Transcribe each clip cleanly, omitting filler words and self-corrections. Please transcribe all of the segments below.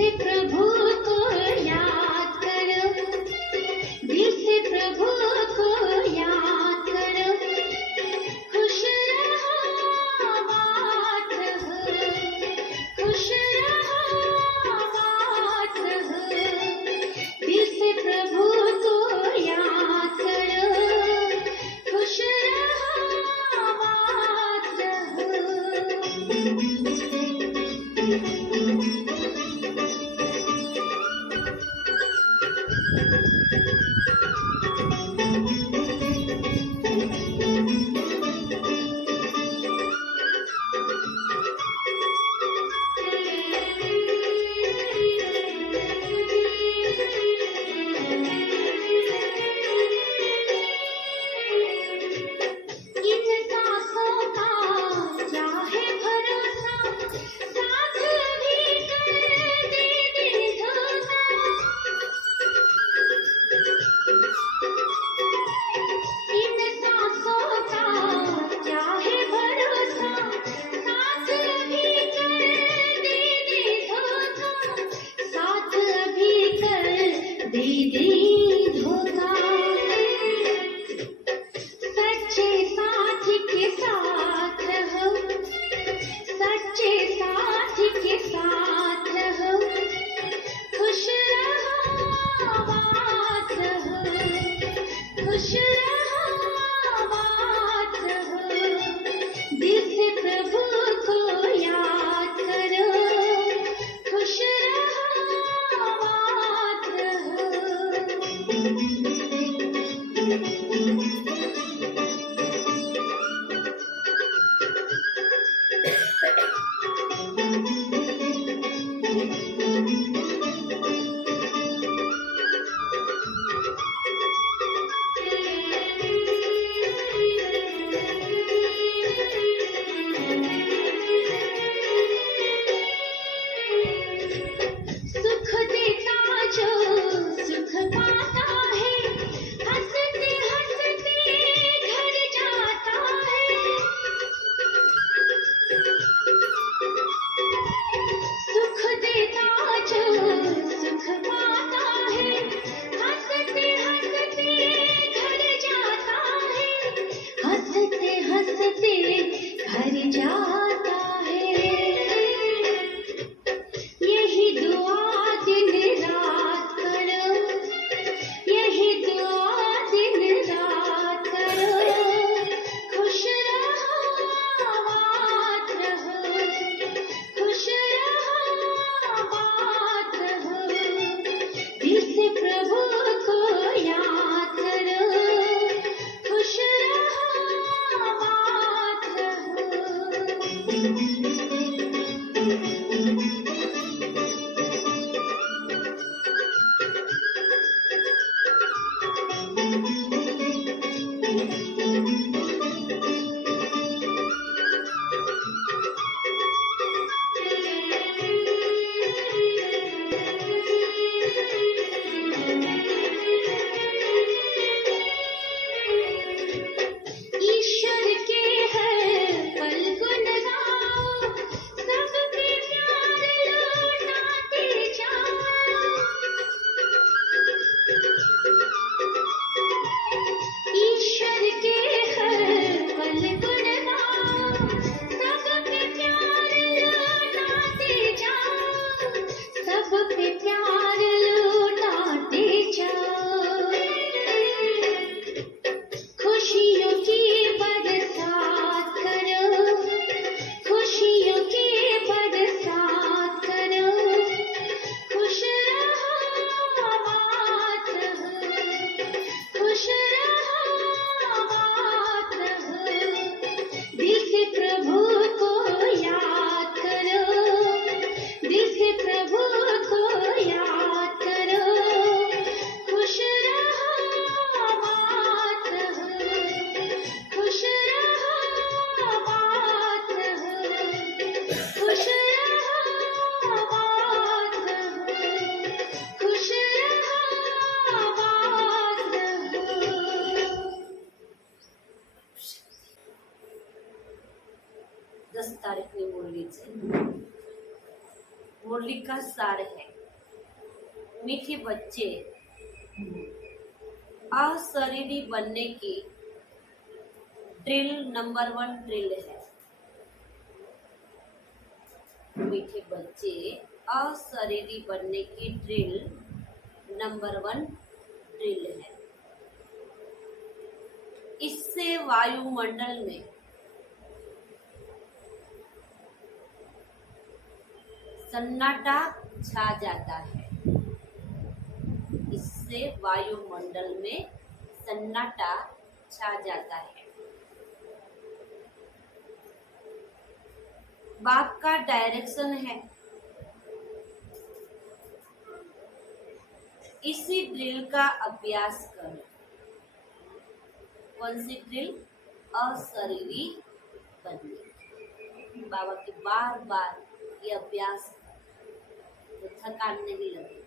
से प्रभु को याद करो, दिल से प्रभु को याद करो, खुश रहो आबाद रहो, खुश रहो आबाद रहो, दिल से प्रभु को याद करो, खुश रहो आबाद रहो। मुरली का सार है। मीठे बच्चे अशरीरी बनने की ड्रिल नंबर 1 ड्रिल है। मीठे बच्चे अशरीरी बनने की ड्रिल नंबर 1 ड्रिल है। इससे वायुमंडल में सन्नाटा छा जाता है। इससे वायुमंडल में सन्नाटा छा जाता है। बाप का डायरेक्शन है, इसी ड्रिल का अभ्यास करो। कौन सी ड्रिल? अशरीरी बनने। बाबा की बार बार ये अभ्यास तो थकान नहीं लगे।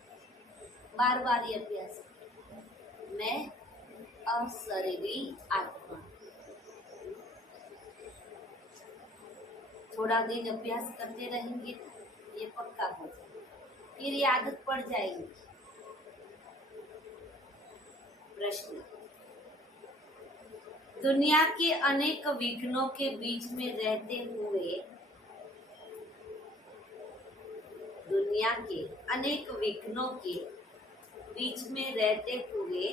बार बार ये अभ्यास, मैं अशरीरी आत्मा। थोड़ा दिन अभ्यास करते रहेंगे ये पक्का हो जाए, फिर ये आदत पड़ जाएगी। प्रश्न, दुनिया के अनेक विघ्नों के बीच में रहते हुए, दुनिया के अनेक विघ्नों के बीच में रहते हुए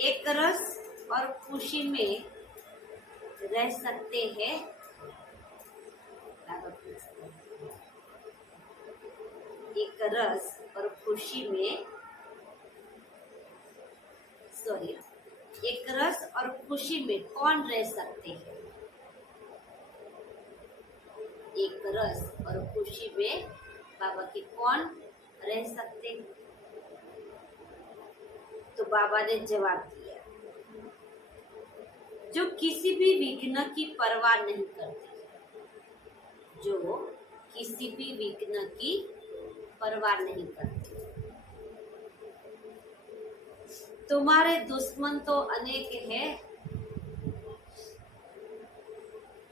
एक रस और खुशी में रह सकते हैं। एक रस और खुशी में, सॉरी, एक रस और खुशी में कौन रह सकते हैं? एक रस और खुशी में बाबा के कौन रह सकते हैं? तो बाबा ने जवाब दिया, जो किसी भी विघ्न की परवाह नहीं करते, जो किसी भी विघ्न की परवाह नहीं करते। तुम्हारे दुश्मन तो अनेक हैं,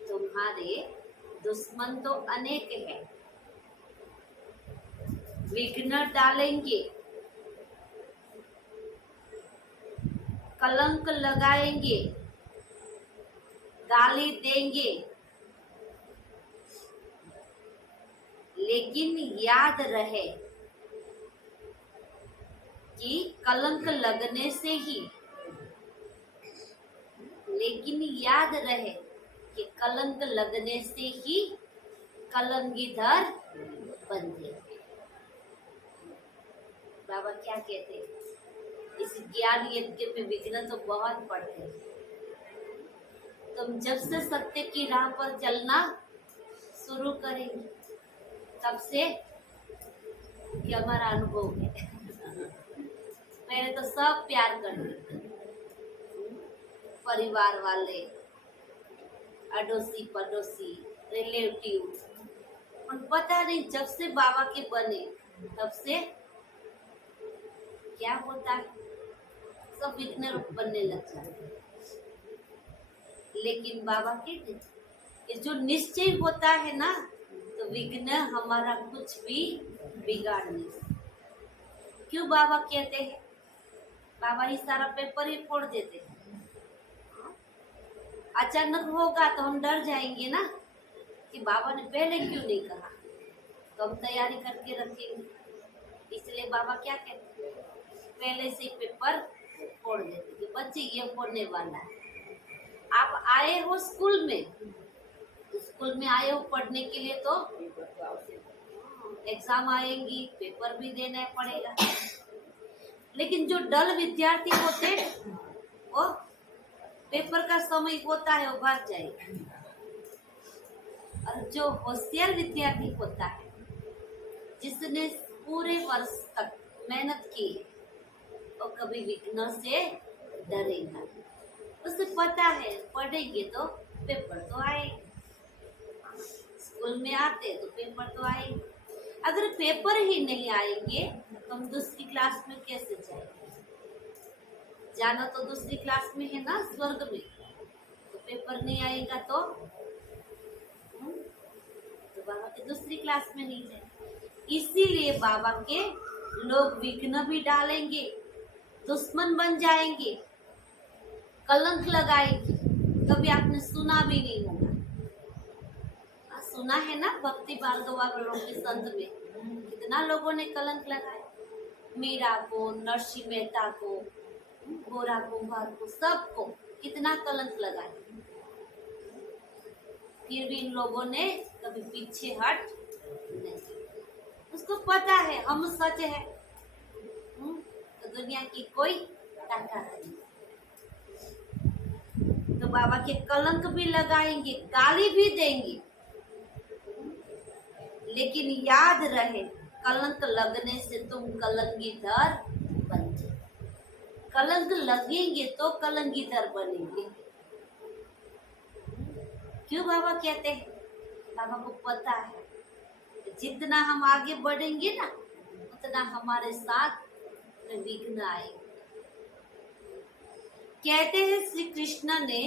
तुम्हारे दुश्मन तो अनेक हैं, विघ्न डालेंगे, कलंक लगाएंगे, गाली देंगे, लेकिन याद रहे कि कलंक लगने से ही, लेकिन याद रहे कि कलंक लगने से ही कलंगीधर बनते। बाबा क्या कहते हैं? इस ज्ञान यज्ञ में विघ्न तो बहुत पड़ते हैं। तुम जब से सत्य की राह पर चलना शुरू करेंगे, तब से कि हमारा अनुभव है, पहले तो सब प्यार करते थे, परिवार वाले, अड़ोसी पड़ोसी, रिलेटिव, और पता नहीं जब से बाबा के बने तब से क्या होता है, सब विघ्न बनने लग जाते हैं। लेकिन बाबा के जो निश्चय होता है ना, तो विघ्न हमारा कुछ भी बिगाड़ नहीं सकता। क्यों बाबा कहते हैं? बाबा ही सारा पेपर ही फोड़ देते हैं। अचानक होगा तो हम डर जाएंगे ना कि बाबा ने पहले क्यों नहीं कहा, तो हम तैयारी करके रखेंगे। इसलिए बाबा क्या कहते हैं? पहले से पेपर फोड़ देते कि बच्चे ये होने वाला है। आप आए हो स्कूल में आए हो पढ़ने के लिए, तो एग्जाम आएंगी, पेपर भी देना पड़ेगा। लेकिन जो डल विद्यार्थी होते हैं, वो पेपर का समय होता है वो भाग जाएगा। और जो होशियार विद्यार्थी होता है, जिसने पूरे वर्ष तक मेहनत की, वो कभी विघ्न से डरेगा। उसे पता है पढ़ेंगे तो पेपर तो आएगा, स्कूल में आते तो पेपर तो आएंगे। अगर पेपर ही नहीं आएंगे तो हम दूसरी क्लास में कैसे जाएंगे? जाना तो दूसरी क्लास में है ना, स्वर्ग में। तो पेपर नहीं आएगा तो के दूसरी क्लास में नहीं जाए। इसीलिए बाबा के लोग विघ्न भी डालेंगे, दुश्मन बन जाएंगे, कलंक लगाएंगे। कभी आपने सुना भी नहीं होगा। सुना है ना भक्ति भार्गवा के संत में कितना लोगों ने कलंक लगाया, मीरा को, नरसिंह मेहता को, गोरा कुंभार को, सबको कितना कलंक लगाया। फिर भी इन लोगों ने कभी पीछे हट नहीं। उसको पता है हम सच है, तो दुनिया की कोई ताकत नहीं। तो बाबा के कलंक भी लगाएंगे, गाली भी देंगे, लेकिन याद रहे कलंक लगने से तुम कलंगीधर बन जाओ। कलंक लगेंगे तो कलंगीधर बनेंगे। क्यों बाबा कहते हैं? बाबा को पता है जितना हम आगे बढ़ेंगे ना उतना हमारे साथ विघ्न आएंगे। कहते हैं श्री कृष्ण ने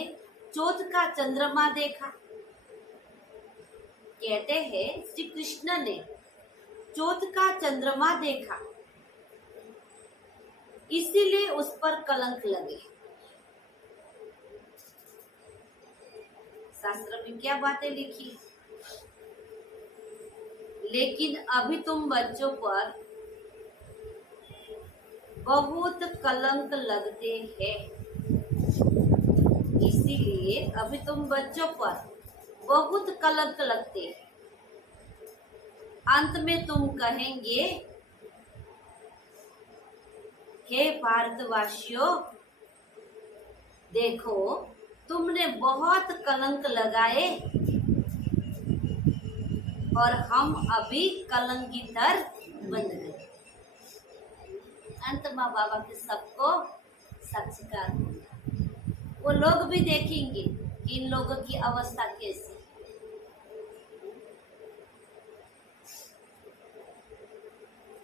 चौथ का चंद्रमा देखा। कहते हैं श्री कृष्ण ने चौथ का चंद्रमा देखा, इसीलिए उस पर कलंक लगे। शास्त्र में क्या बातें लिखी? लेकिन अभी तुम बच्चों पर बहुत कलंक लगते हैं, इसीलिए अभी तुम बच्चों पर बहुत कलंक लगते हैं। अंत में तुम कहेंगे, हे भारतवासियों, देखो तुमने बहुत कलंक लगाए और हम अभी कलंकीधर बन गए। अंत में बाबा के सबको साक्षात्कार होगा। वो लोग भी देखेंगे कि इन लोगों की अवस्था कैसी।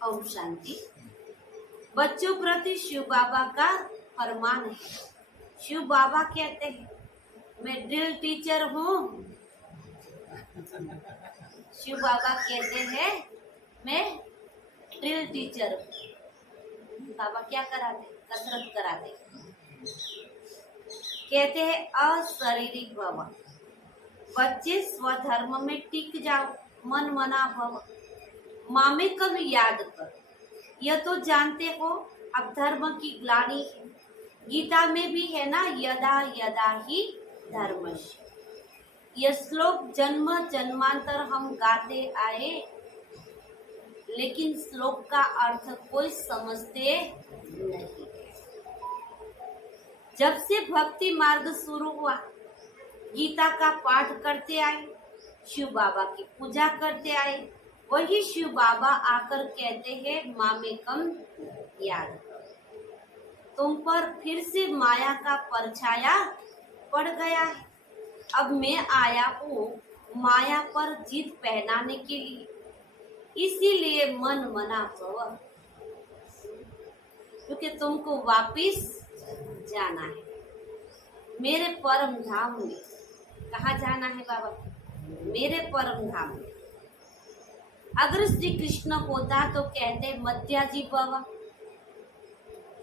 ओम शांति। बच्चों प्रति शिव बाबा का फरमान है। शिव बाबा कहते हैं मैं ड्रिल टीचर हूँ। शिव बाबा कहते हैं मैं ड्रिल टीचर हूँ। बाबा क्या कराते? कसरत कराते। कहते हैं अशारीरिक भव, बच्चे स्वधर्म में टिक जाओ, मन मना भव, माँ में कभी याद कर। यह तो जानते हो अब धर्म की ग्लानि है। गीता में भी है ना, यदा यदा ही धर्मस्य। यह श्लोक जन्म जन्मांतर हम गाते आए, लेकिन श्लोक का अर्थ कोई समझते नहीं। जब से भक्ति मार्ग शुरू हुआ, गीता का पाठ करते आए, शिव बाबा की पूजा करते आए, वही शिव बाबा आकर कहते हैं माँ में कम याद करो। तुम पर फिर से माया का परछाया पड़ गया है। अब मैं आया हूँ माया पर जीत पहनाने के लिए, इसीलिए मन मना भव, क्योंकि तुमको वापिस जाना है मेरे परम धाम में। कहाँ जाना है बाबा? मेरे परम धाम में। अगर श्री कृष्ण होता तो कहते मध्याजी भव।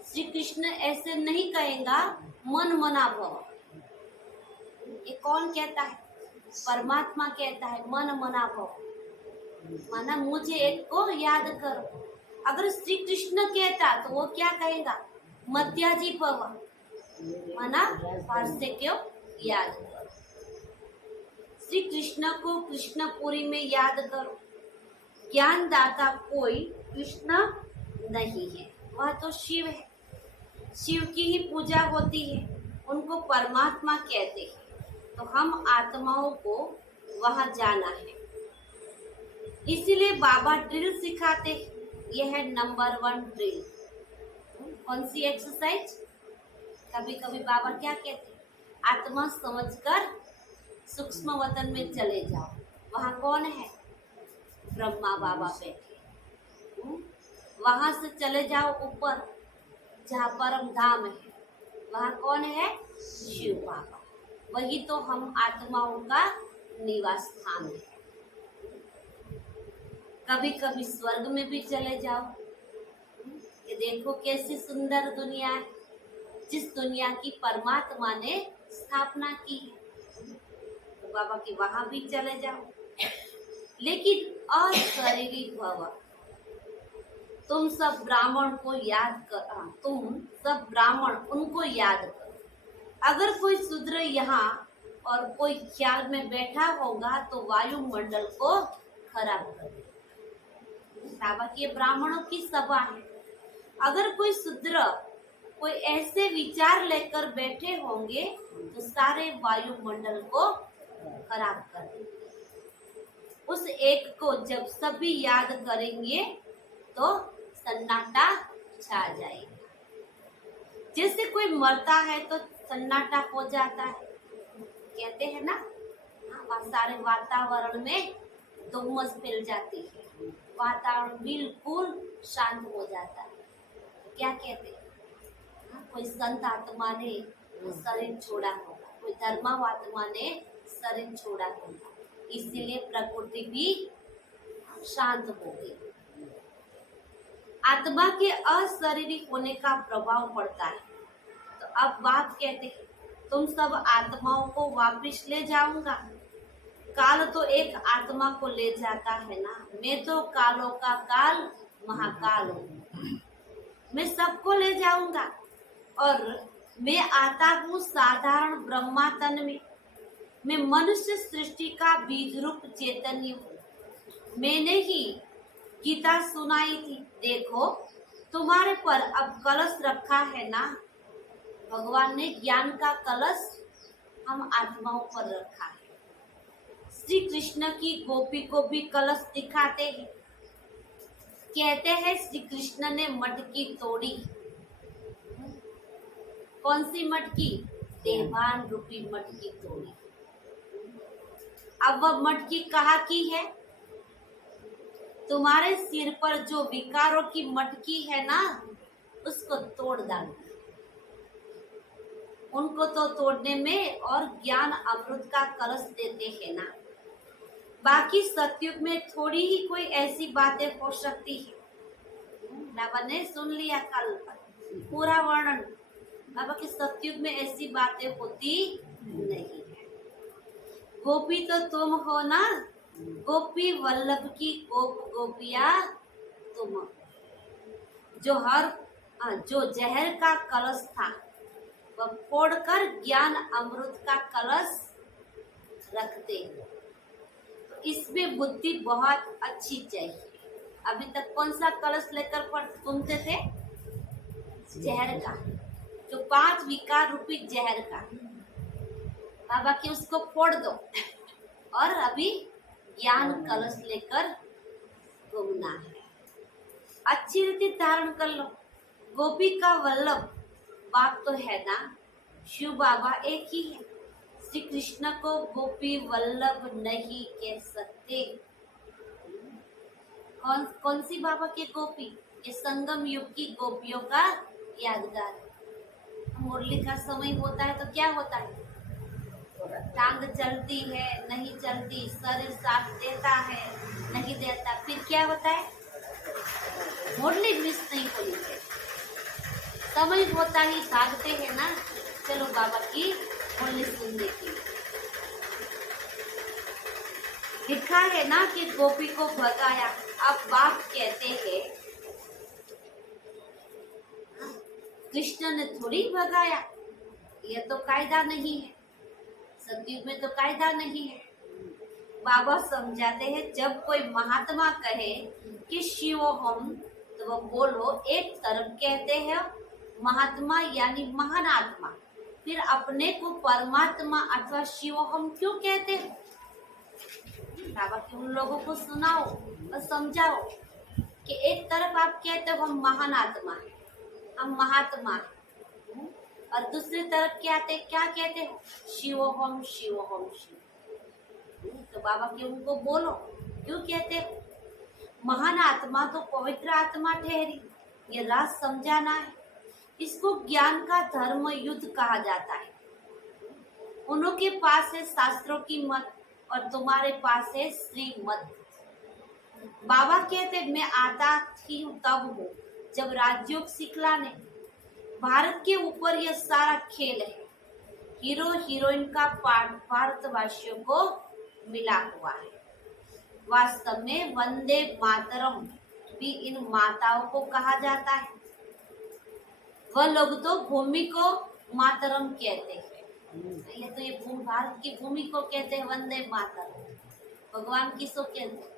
श्री कृष्ण ऐसे नहीं कहेगा मन मना भव। ये कौन कहता है? परमात्मा कहता है मन मना भव, माना मुझे एक को याद करो। अगर श्री कृष्ण कहता तो वो क्या कहेगा? मध्याजी भव, माना से क्यों याद करो। श्री कृष्ण को कृष्णपुरी में याद करो। ज्ञानदाता कोई कृष्ण नहीं है, वह तो शिव है। शिव की ही पूजा होती है, उनको परमात्मा कहते हैं। तो हम आत्माओं को वहां जाना है, इसीलिए बाबा ड्रिल सिखाते हैं। यह है नंबर 1 ड्रिल। कौन सी एक्सरसाइज? कभी कभी बाबा क्या कहते हैं? आत्मा समझकर सूक्ष्म वतन में चले जाओ। वहाँ कौन है? ब्रह्मा बाबा बैठे। वहां से चले जाओ ऊपर जहाँ परम धाम है। वहाँ कौन है? शिव बाबा। वही तो हम आत्माओं का निवास स्थान है। कभी कभी स्वर्ग में भी चले जाओ कि देखो कैसी सुंदर दुनिया है, जिस दुनिया की परमात्मा ने स्थापना की है। तो बाबा की वहां भी चले जाओ, लेकिन अशरीरी भव। तुम सब ब्राह्मण को याद कर, तुम सब ब्राह्मण उनको याद करो। अगर कोई शूद्र यहाँ और कोई ख्याल में बैठा होगा तो वायुमंडल को खराब कर देगा। बाबा की ब्राह्मणों की सभा है, अगर कोई शूद्र कोई ऐसे विचार लेकर बैठे होंगे तो सारे वायुमंडल को खराब कर देंगे। उस एक को जब सभी याद करेंगे तो सन्नाटा छा जाएगा। जैसे कोई मरता है तो सन्नाटा हो जाता है, कहते हैं ना, सारे वातावरण में धुम्मस फैल जाती है, वातावरण बिल्कुल शांत हो जाता है। क्या कहते हैं, कोई संत आत्मा ने शरीर छोड़ा होगा, कोई धर्मात्मा ने शरीर छोड़ा होगा, इसीलिए प्रकृति भी शांत हो गई। आत्मा के अशरीरी होने का प्रभाव पड़ता है। तो अब बाप कहते हैं तुम सब आत्माओं को वापिस ले जाऊंगा। काल तो एक आत्मा को ले जाता है ना, मैं तो कालों का काल महाकाल हूँ, मैं सबको ले जाऊंगा। और मैं आता हूँ साधारण ब्रह्मा तन में, मैं मनुष्य सृष्टि का बीज रूप चैतन्य हूँ। मैंने ही गीता सुनाई थी, देखो तुम्हारे पर अब कलश रखा है ना। भगवान ने ज्ञान का कलश हम आत्माओं पर रखा है। श्री कृष्ण की गोपी को भी कलश दिखाते हैं, कहते हैं श्री कृष्ण ने मटकी तोड़ी। कौन सी मटकी? देवान रूपी मटकी तोड़ी। अब वह मटकी कहाँ की है? तुम्हारे सिर पर जो विकारों की मटकी है ना, उसको तोड़ डालो। उनको तो तोड़ने में और ज्ञान अमृत का कलश देते हैं ना। बाकी सतयुग में थोड़ी ही कोई ऐसी बातें हो सकती है। बाबा ने सुन लिया कल पूरा वर्णन। बाबा के सतयुग में ऐसी बातें होती नहीं है। गोपी तो तुम हो ना, गोपी वल्लभ की गोपिया तुम हो। जो जहर का कलश था वह फोड़कर ज्ञान अमृत का कलश रखते हैं। तो इसमें बुद्धि बहुत अच्छी चाहिए। अभी तक कौन सा कलश लेकर घूमते थे? जहर का, जो 5 विकार रूपी जहर का। बाबा के उसको फोड़ दो और अभी ज्ञान कलश लेकर घूमना है। अच्छी रीति धारण कर लो। गोपी का वल्लभ बाप तो है ना, शिव बाबा एक ही है। श्री कृष्ण को गोपी वल्लभ नहीं कह सकते। कौन सी बाबा के गोपी? ये संगम युग की गोपियों का यादगार है। मुरली का समय होता है तो क्या होता है? टांग चलती है, नहीं चलती, शरीर साथ देता है, नहीं देता, फिर क्या होता है? मुरली मिस नहीं होनी चाहिए। समय होता ही भागते हैं ना, चलो बाबा की मुरली सुनने की। लिखा है ना कि गोपी को भगाया। अब बाप कहते हैं कृष्ण ने थोड़ी भगाया, यह तो कायदा नहीं है। सतयुग में तो कायदा नहीं है। बाबा समझाते हैं जब कोई महात्मा कहे कि शिव हम, तो वह बोलो एक तरफ कहते हैं महात्मा यानी महान आत्मा, फिर अपने को परमात्मा अथवा शिव हम क्यों कहते हैं? बाबा के उन लोगों को सुनाओ और समझाओ कि एक तरफ आप कहते हो हम महान आत्मा है, हम महात्मा है, और दूसरी तरफ क्या कहते हो? शिव हम शिव हम शिव। तो बाबा के उनको बोलो क्यों कहते हो? महान आत्मा तो पवित्र आत्मा ठहरी, ये राज समझाना है। इसको ज्ञान का धर्म युद्ध कहा जाता है। उनके पास है शास्त्रों की मत और तुम्हारे पास है श्रीमत। बाबा कहते मैं आता थी तब हूँ जब राजयोग सिखला ने भारत के ऊपर यह सारा खेल है। हीरो हीरोइन का पार्ट भारतवासियों को मिला हुआ है। वास्तव में वंदे मातरम भी इन माताओं को कहा जाता है। वह लोग तो भूमि को मातरम कहते हैं। ये भूमि भारत की भूमि को कहते हैं वंदे मातरम। भगवान किसको कहते हैं?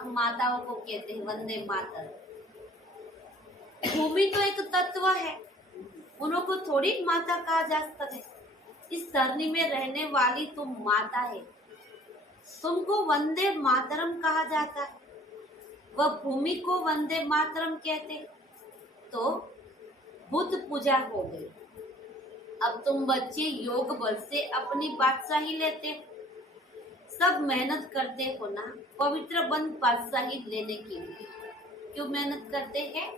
हम माताओं को कहते हैं वंदे मातरम। भूमि तो एक तत्व है, उनको थोड़ी माता कहा जा सकता है। इस धरनी में रहने वाली तुम माता है, तुमको वंदे मातरम कहा जाता है। वह भूमि को वंदे मातरम कहते, तो बुद्ध पूजा हो गई। अब तुम बच्चे योग बल से अपनी बादशाही लेते हो। सब मेहनत करते हो ना पवित्र बन बादशाही लेने के लिए। क्यों मेहनत करते हैं?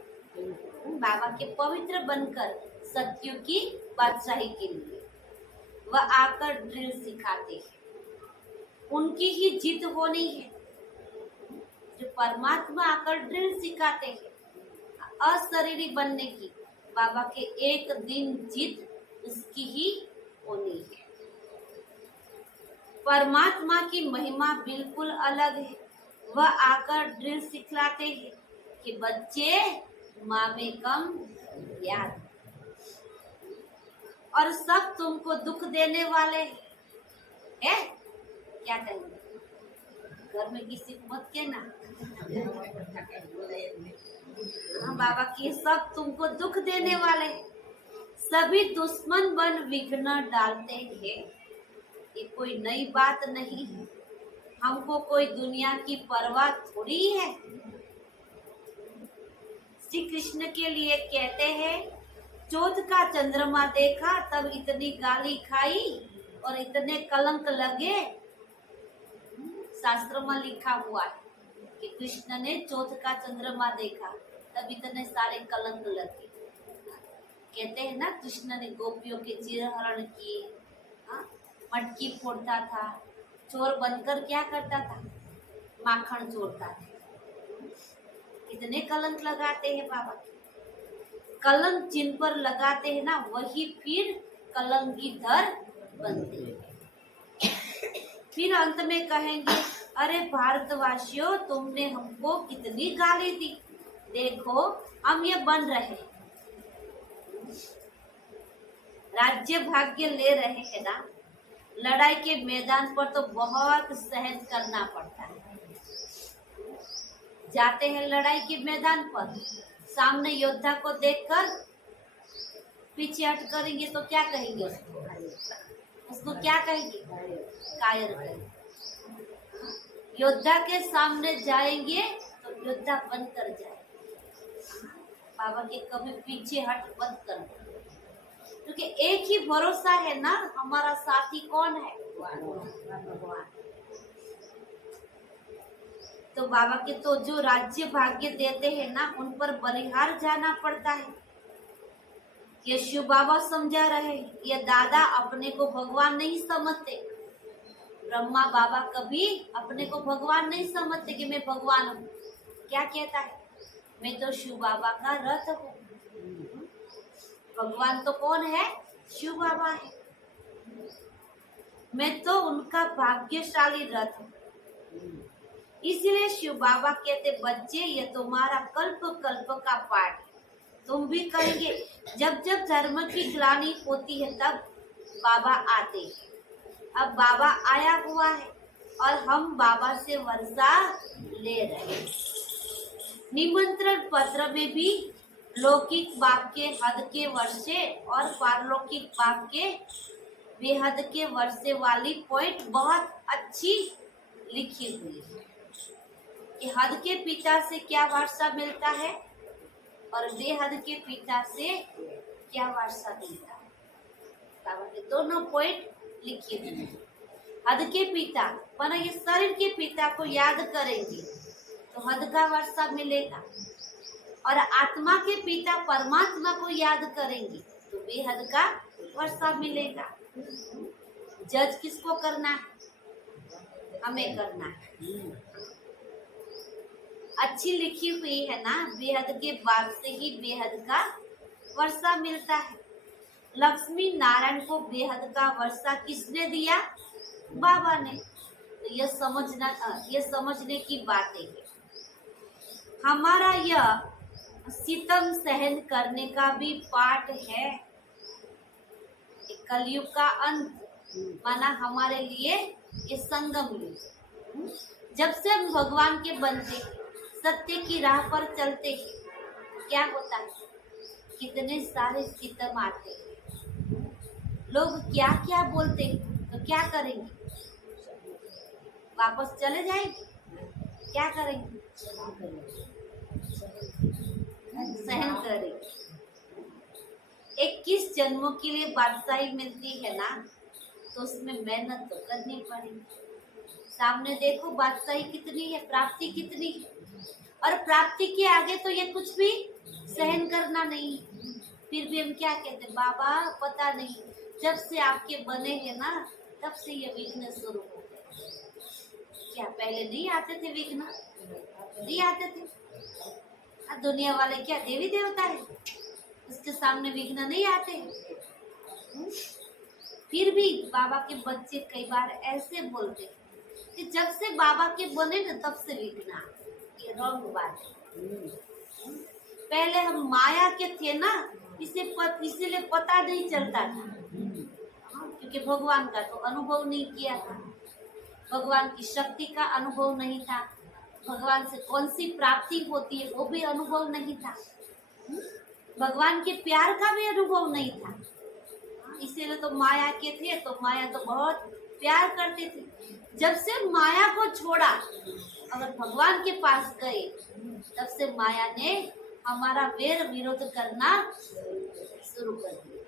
बाबा के पवित्र बनकर सत्यों की बादशाही के लिए। वह आकर ड्रिल सिखाते हैं, उनकी ही जीत होनी है। जो परमात्मा आकर ड्रिल सिखाते हैं अशरीरी बनने की, बाबा के एक दिन जीत उसकी ही होनी है। परमात्मा की महिमा बिल्कुल अलग है। वह आकर ड्रिल सिखलाते हैं कि बच्चे माँ में कम याद, और सब तुमको दुख देने वाले हैं। क्या कहेंगे? घर में किसी को मत कहना। हाँ, बाबा की सब तुमको दुख देने वाले हैं। सभी दुश्मन बन विघ्न डालते हैं। ये कोई नई बात नहीं है। हमको कोई दुनिया की परवाह थोड़ी है। श्री कृष्ण के लिए कहते हैं चौथ का चंद्रमा देखा तब इतनी गाली खाई और इतने कलंक लगे। शास्त्र में लिखा हुआ है कि कृष्ण ने चौथ का चंद्रमा देखा तब इतने सारे कलंक लगे। कहते हैं ना कृष्ण ने गोपियों के चिरहरण किए, मटकी फोड़ता था, चोर बनकर क्या करता था? माखन चोरता था। कितने कलंक लगाते हैं बाबा। कलंक जिन पर लगाते हैं ना वही फिर कलंकीधर बनते हैं। फिर अंत में कहेंगे अरे भारतवासियों तुमने हमको कितनी गाली दी, देखो हम ये बन रहे, राज्य भाग्य ले रहे हैं ना। लड़ाई के मैदान पर तो बहुत सहन करना पड़ता है। जाते हैं लड़ाई के मैदान पर, सामने योद्धा को देखकर पीछे हट करेंगे तो क्या कहेंगे? उसको क्या कहेंगे? कायर कहेंगे। योद्धा के सामने जाएंगे तो योद्धा बनकर जाए। बाबा के कभी पीछे हट मत करना, क्योंकि एक ही भरोसा है ना, हमारा साथी कौन है? भगवान। तो बाबा के तो जो राज्य भाग्य देते हैं ना उन पर बलिहार जाना पड़ता है। ये शिव बाबा समझा रहे, ये दादा अपने को भगवान नहीं समझते। ब्रह्मा बाबा कभी अपने को भगवान नहीं समझते कि मैं भगवान हूँ। क्या कहता है? मैं तो शिव बाबा का रथ हूँ। भगवान तो कौन है? शिव बाबा है। मैं तो उनका भाग्यशाली रथ हूँ। इसलिए शिव बाबा कहते बच्चे ये तुम्हारा कल्प कल्प का पाठ है। तुम भी कहेंगे जब जब धर्म की ग्लानि होती है तब बाबा आते हैं। अब बाबा आया हुआ है और हम बाबा से वर्षा ले रहे हैं। निमंत्रण पत्र में भी लौकिक बाप के हद के वर्षे और पारलौकिक बाप के बेहद के वर्षे वाली पॉइंट बहुत अच्छी लिखी हुई है कि हद के पिता से क्या वारसा मिलता है और बेहद के पिता से क्या वारसा मिलता है। बाबा के दोनों पॉइंट लिखे हुए हैं। हद के पिता माना ये शरीर के पिता को याद करेंगे तो हद का वारसा मिलेगा, और आत्मा के पिता परमात्मा को याद करेंगे तो बेहद का वर्षा मिलेगा। जज किसको करना है? हमें करना है। अच्छी लिखी हुई है ना, बेहद के बाद से ही बेहद का वर्षा मिलता है। लक्ष्मी नारायण को बेहद का वर्षा किसने दिया? बाबा ने। तो यह समझने की बात है। हमारा यह सितम सहन करने का भी पाठ है। कलयुग का अंत माना हमारे लिए ये संगम युग। जब से हम भगवान के बनते, सत्य की राह पर चलते, क्या होता है? कितने सारे सितम आते हैं। लोग क्या क्या बोलते हैं, तो क्या करेंगे? वापस चले जाएंगे? क्या करेंगे? सहन करेंगे। 21 जन्मों के लिए बादशाही मिलती है ना, तो उसमें मेहनत तो करनी पड़ेगी। सामने देखो बादशाही कितनी है, प्राप्ति कितनी है, और प्राप्ति के आगे तो ये कुछ भी सहन करना नहीं। फिर भी हम क्या कहते हैं? बाबा पता नहीं, जब से आपके बने हैं ना, तब से ये विघ्न शुरू हो गए। क्या पहले नहीं आते थे विघ्न? नहीं आते थे। दुनिया वाले क्या देवी देवता है, उसके सामने विघ्न नहीं आते? फिर भी बाबा के बच्चे कई बार ऐसे बोलते कि जब से बाबा के बने ना, तब से विघ्न आते। ये रॉन्ग बात है। पहले हम माया के थे ना, इसीलिए पता नहीं चलता था, क्योंकि भगवान का तो अनुभव नहीं किया था, भगवान की शक्ति का अनुभव नहीं था, भगवान से कौन सी प्राप्ति होती है वो भी अनुभव नहीं था, भगवान के प्यार का भी अनुभव नहीं था। इसीलिए तो माया के थे, तो माया तो बहुत प्यार करते थे। जब से माया को छोड़ा, अगर भगवान के पास गए, तब से माया ने हमारा वेर विरोध करना शुरू कर दिया।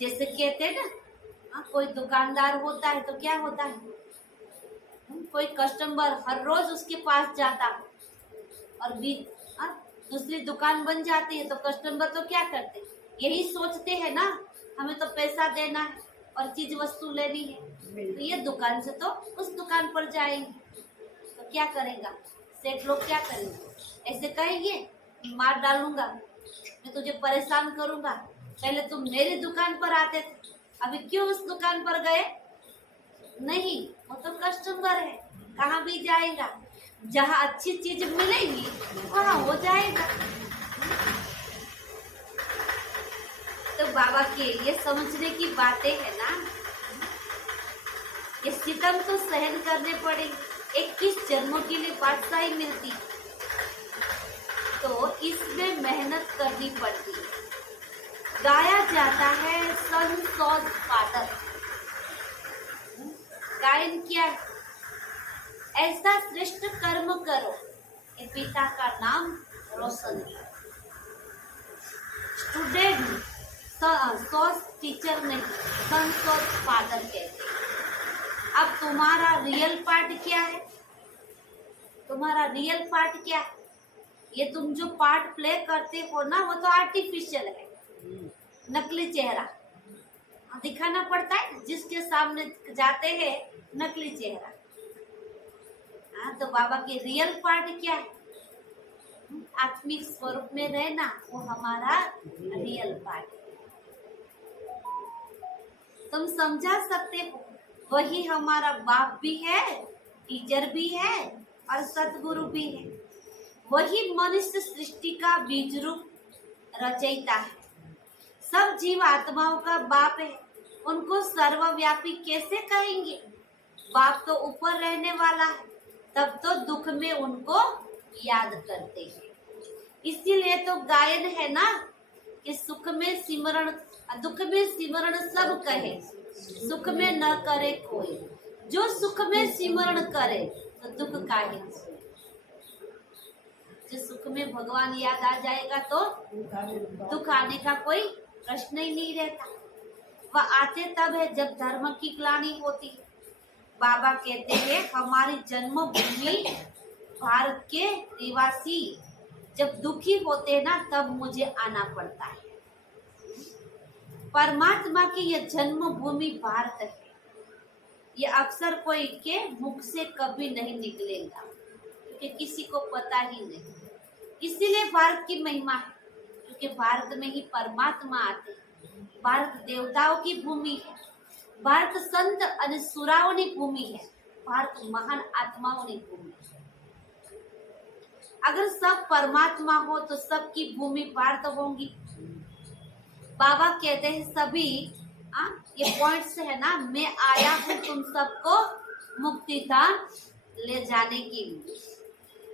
जैसे कहते हैं ना, कोई दुकानदार होता है तो क्या होता है? कोई कस्टमर हर रोज उसके पास जाता और भी दूसरी दुकान बन जाती है, तो कस्टमर तो क्या करते? यही सोचते हैं ना, हमें तो पैसा देना है और चीज वस्तु लेनी है, तो ये दुकान से तो उस दुकान पर जाएंगे। तो क्या करेगा सेठ लोग? क्या करेंगे? ऐसे कहेंगे, मार डालूंगा, मैं तुझे परेशान करूंगा, पहले तुम मेरी दुकान पर आते थे, अभी क्यों उस दुकान पर गए? नहीं, वो तो कस्टमर है, कहाँ भी जाएगा, जहाँ अच्छी चीज मिलेगी वहाँ हो जाएगा। तो बाबा के ये समझने की बातें है ना, ये सितम तो सहन करने पड़ेंगे। 21 जन्मों के लिए बादशाही मिलती, तो इसमें मेहनत करनी पड़ती है। गाया जाता है संतोष पाठक। गायन क्या है? ऐसा श्रेष्ठ कर्म करो कि पिता का नाम रोशन हो। स्टूडेंट सोच टीचर नहीं, संतोष पाठक कहते हैं। अब तुम्हारा रियल पार्ट क्या है? तुम्हारा रियल पार्ट क्या है? ये तुम जो पार्ट प्ले करते हो ना, वो तो आर्टिफिशियल है, नकली चेहरा दिखाना पड़ता है। जिसके सामने जाते हैं नकली चेहरा। तो बाबा के रियल पार्ट क्या है? आत्मिक स्वरूप में रहना, वो हमारा रियल पार्ट है। तुम समझा सकते हो, वही हमारा बाप भी है, टीचर भी है और सतगुरु भी है। वही मनुष्य सृष्टि का बीज रूप रचयिता है। सब जीव आत्माओं का बाप है। उनको सर्वव्यापी कैसे कहेंगे? बाप तो ऊपर रहने वाला है, तब तो दुख में उनको याद करते हैं। इसीलिए तो गायन है ना कि सुख में सिमरण, दुख में सिमरण सब कहे, सुख में न करे कोई। जो सुख में सिमरण करे तो दुख काहे? जो सुख में भगवान याद आ जाएगा तो दुख आने का कोई प्रश्न ही नहीं रहता। वह आते तब है जब धर्म की ग्लानि होती है। बाबा कहते हैं, हमारी जन्मभूमि भारत के निवासी जब दुखी होते हैं ना, तब मुझे आना पड़ता है। परमात्मा की यह जन्मभूमि भारत है। ये अक्सर कोई के मुख से कभी नहीं निकलेगा, क्योंकि किसी को पता ही नहीं। इसीलिए भारत की महिमा है, क्योंकि भारत में ही परमात्मा आते हैं। भारत देवताओं की भूमि है, भारत संत અને સુરાઓની भूमि है, भारत महान आत्माओं की भूमि है। अगर सब परमात्मा हो तो सबकी भूमि भारत होगी। बाबा कहते हैं सभी ये पॉइंट्स है ना, मैं आया हूँ तुम सबको मुक्ति दान ले जाने के लिए।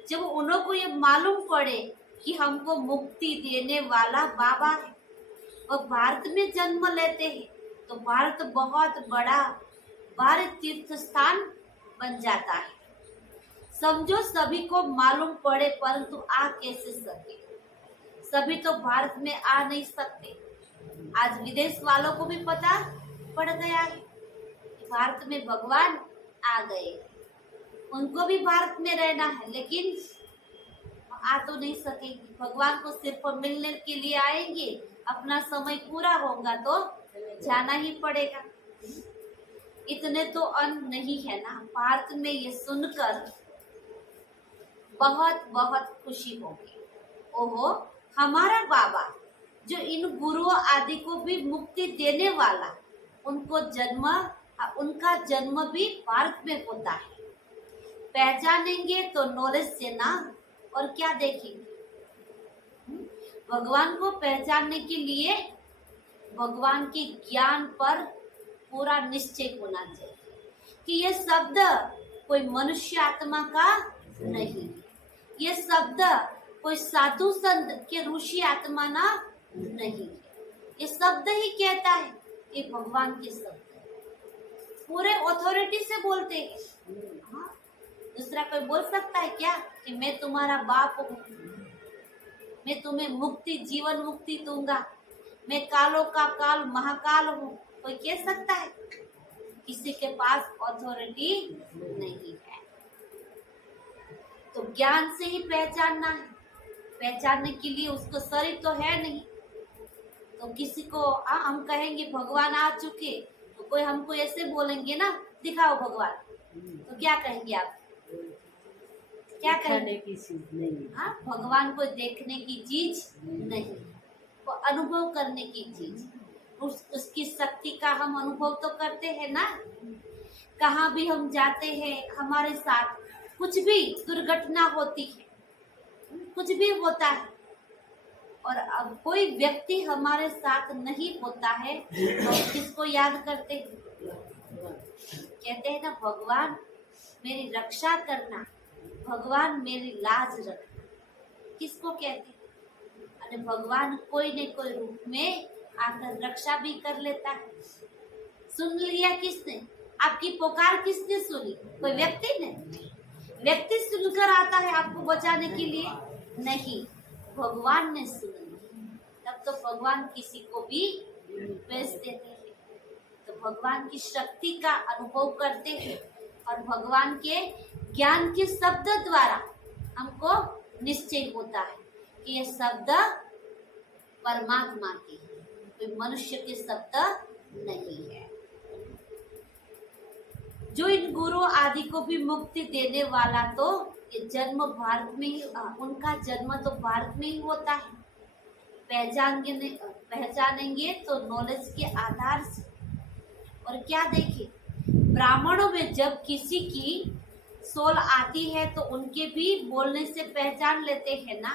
जब उन्हों को ये मालूम पड़े कि हमको मुक्ति देने वाला बाबा है और भारत में जन्म लेते हैं, तो भारत बहुत बड़ा भारत तीर्थ स्थान बन जाता है। समझो सभी को मालूम पड़े, परंतु आ कैसे सके? सभी तो भारत में आ नहीं सकते। आज विदेश वालों को भी पता पड़ गया है कि भारत में भगवान आ गए। उनको भी भारत में रहना है, लेकिन आ तो नहीं सकेंगे। भगवान को सिर्फ मिलने के लिए आएंगे, अपना समय पूरा होगा तो जाना ही पड़ेगा। इतने तो अन्न नहीं है ना। भारत में ये सुनकर बहुत बहुत खुशी होगी। ओहो, हमारा बाबा जो इन गुरुओं आदि को भी मुक्ति देने वाला, उनका जन्म भी भारत में होता है। पहचानेंगे तो नॉलेज से ना, और क्या देखेंगे? भगवान को पहचानने के लिए भगवान के ज्ञान पर पूरा निश्चय होना चाहिए कि ये शब्द कोई मनुष्य आत्मा का नहीं, ये शब्द कोई साधु संत के ऋषि आत्मा ना नहीं, ये शब्द ही कहता है ये भगवान के शब्द पूरे अथॉरिटी से बोलते हैं। हाँ, दूसरा कोई बोल सकता है क्या कि मैं तुम्हारा बाप हूँ, मैं तुम्हें मुक्ति जीवन मुक्ति दूंगा, मैं कालों का काल महाकाल हूँ? कोई कह सकता है? किसी के पास अथॉरिटी नहीं है। तो ज्ञान से ही पहचानना है। पहचानने के लिए उसको शरीर तो है नहीं। तो किसी को हम कहेंगे भगवान आ चुके, तो कोई हमको ऐसे बोलेंगे ना, दिखाओ भगवान, तो क्या कहेंगे आप? क्या कहेंगे? की चीज नहीं। हाँ, भगवान को देखने की चीज नहीं, वो अनुभव करने की चीज। उसकी शक्ति का हम अनुभव तो करते हैं ना। कहाँ भी हम जाते हैं, हमारे साथ कुछ भी दुर्घटना होती है, कुछ भी होता है, और अब कोई व्यक्ति हमारे साथ नहीं होता है तो किसको याद करते हैं? कहते हैं ना, भगवान मेरी रक्षा करना, भगवान मेरी लाज रखना। किसको कहते हैं? अरे भगवान कोई न कोई रूप में आकर रक्षा भी कर लेता है। सुन लिया किसने? आपकी पुकार किसने सुनी? कोई व्यक्ति ने? व्यक्ति सुनकर आता है आपको बचाने के लिए? नहीं, भगवान ने सुन लिया। तब तो भगवान किसी को भी भेज देते हैं। तो भगवान की शक्ति का अनुभव करते हैं, और भगवान के ज्ञान के शब्द द्वारा हमको निश्चय होता है कि ये शब्द परमात्मा के हैं, कोई मनुष्य के शब्द नहीं है। जो इन गुरु आदि को भी मुक्ति देने वाला, तो ये जन्म भारत में ही, उनका जन्म तो भारत में ही होता है। पहचानेंगे तो नॉलेज के आधार से। और क्या देखिए, ब्राह्मणों में जब किसी की सोल आती है तो उनके भी बोलने से पहचान लेते हैं ना।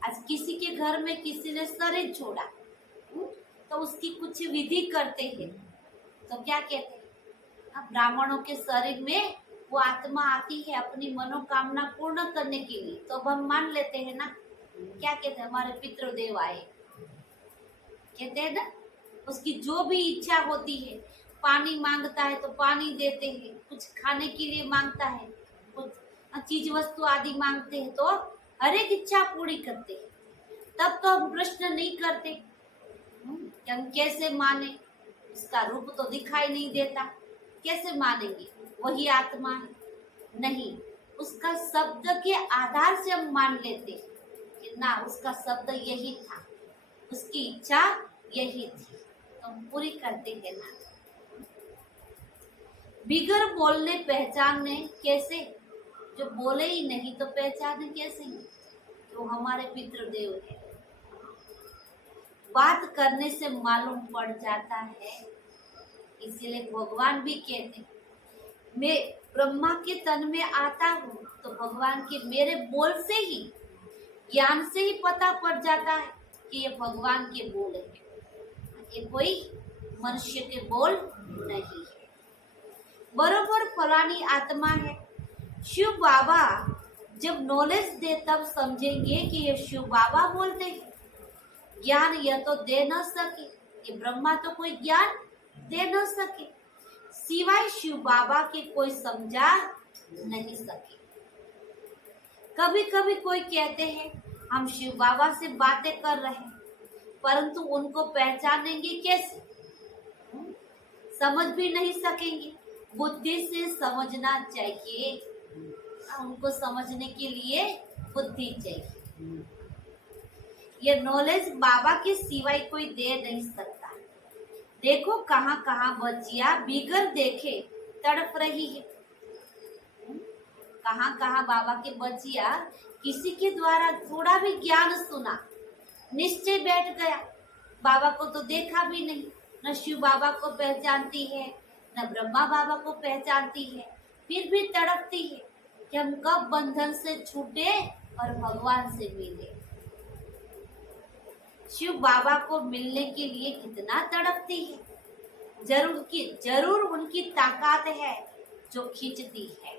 आज किसी के घर में किसी ने शरीर छोड़ा तो उसकी कुछ विधि करते हैं, तो क्या कहते हैं? ब्राह्मणों के शरीर में वो आत्मा आती है अपनी मनोकामना पूर्ण करने के लिए, तो अब हम मान लेते हैं ना। क्या कहते हैं? हमारे पितृदेव आए, कहते हैं ना, उसकी जो भी इच्छा होती है, पानी मांगता है तो पानी देते हैं, कुछ खाने के लिए मांगता है, कुछ चीज वस्तु आदि मांगते हैं, तो हर एक इच्छा पूरी करते हैं। तब तो हम प्रश्न नहीं करते कि हम कैसे माने, इसका रूप तो दिखाई नहीं देता, कैसे मानेंगे? वही आत्मा है। नहीं, उसका शब्द के आधार से हम मान लेते हैं कि ना, उसका शब्द यही था, उसकी इच्छा यही थी, तो हम पूरी करते हैं ना। बिगर बोलने पहचानने कैसे? जो बोले ही नहीं तो पहचाने कैसे? तो हमारे पितृदेव है। बात करने से मालूम पड़ जाता है। इसीलिए भगवान भी कहते हैं, मैं ब्रह्मा के तन में आता हूँ तो भगवान के मेरे बोल से ही, ज्ञान से ही पता पड़ जाता है कि ये भगवान के बोल है, ये कोई मनुष्य के बोल नहीं है। बरोबर फलानी आत्मा है। शिव बाबा जब नॉलेज दे तब समझेंगे कि ये शिव बाबा बोलते हैं। ज्ञान यह तो दे न सके, ये ब्रह्मा तो कोई ज्ञान दे न सके, सिवाय शिव बाबा के कोई समझा नहीं सके। कभी कभी कोई कहते हैं हम शिव बाबा से बातें कर रहे हैं, परंतु उनको पहचानेंगे कैसे? समझ भी नहीं सकेंगे। बुद्धि से समझना चाहिए, उनको समझने के लिए बुद्धि चाहिए। ये नॉलेज बाबा के सिवाय कोई दे नहीं सकता। देखो कहाँ कहाँ बच्चियां बिगर देखे तड़प रही है। कहाँ कहाँ बाबा के बच्चियां किसी के द्वारा थोड़ा भी ज्ञान सुना, निश्चय बैठ गया। बाबा को तो देखा भी नहीं, न शिव बाबा को पहचानती है, न ब्रह्मा बाबा को पहचानती है, फिर भी तड़पती है कि हम कब बंधन से छूटे और भगवान से मिले। शिव बाबा को मिलने के लिए कितना तड़पती है। जरूर उनकी ताकत है जो खींचती है।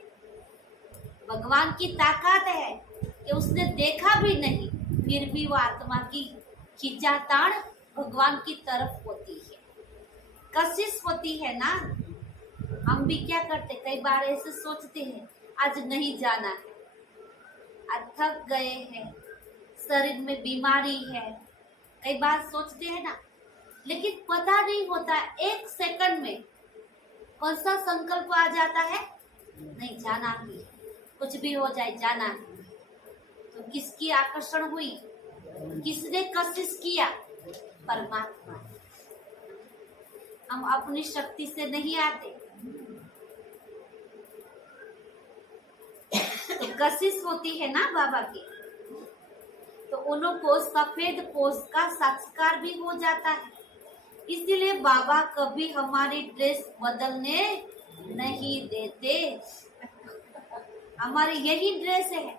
भगवान की ताकत है कि उसने देखा भी नहीं, फिर भी वो आत्मा की खींचाताण भगवान की तरफ होती है, कशिश होती है ना। हम भी क्या करते, कई बार ऐसे सोचते हैं आज नहीं जाना है, आज थक गए हैं, शरीर में बीमारी है, कई बार सोचते हैं ना। लेकिन पता नहीं होता एक सेकंड में कौन सा संकल्प आ जाता है, नहीं जाना ही, कुछ भी हो जाए जाना है। तो किसकी आकर्षण हुई, किसने कशिश किया? परमात्मा। हम अपनी शक्ति से नहीं आते। तो कशिश होती है ना बाबा की, तो उनको सफेद पोष का साक्षात्कार भी हो जाता है। इसीलिए बाबा कभी हमारी ड्रेस बदलने नहीं देते। हमारी यही ड्रेस है।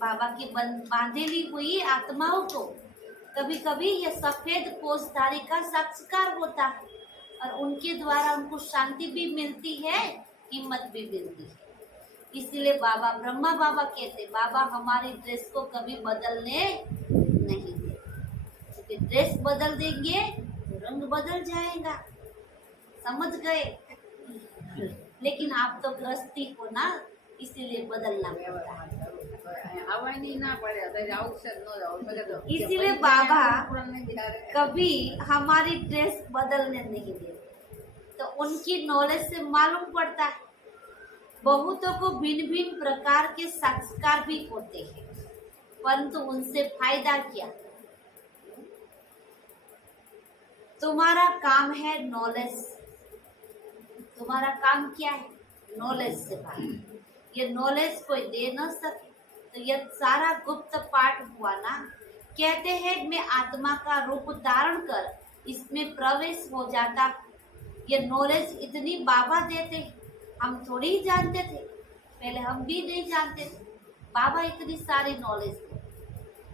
बाबा की बांधेली हुई आत्माओं को कभी कभी ये सफेद पोषधारी का साक्षात्कार होता है और उनके द्वारा उनको शांति भी मिलती है, हिम्मत भी मिलती है। इसीलिए बाबा ब्रह्मा बाबा कहते, बाबा हमारी ड्रेस को कभी बदलने नहीं दे, क्योंकि ड्रेस बदल देंगे तो रंग बदल जाएगा। समझ गए? लेकिन आप तो गृहस्थी हो ना, इसीलिए बदलना पड़ता है। इसीलिए बाबा कभी हमारी ड्रेस बदलने नहीं देते। तो उनकी नॉलेज से मालूम पड़ता है। बहुतों को भिन्न भिन्न प्रकार के साक्षात्कार भी होते हैं, परंतु उनसे फायदा क्या? तुम्हारा काम है नॉलेज। तुम्हारा काम क्या है? नॉलेज से फायदा। ये नॉलेज कोई दे न सके तो ये सारा गुप्त पाठ हुआ ना। कहते हैं मैं आत्मा का रूप धारण कर इसमें प्रवेश हो जाता। ये नॉलेज इतनी बाबा देते हैं, हम थोड़ी ही जानते थे। पहले हम भी नहीं जानते थे, बाबा इतनी सारी नॉलेज थे।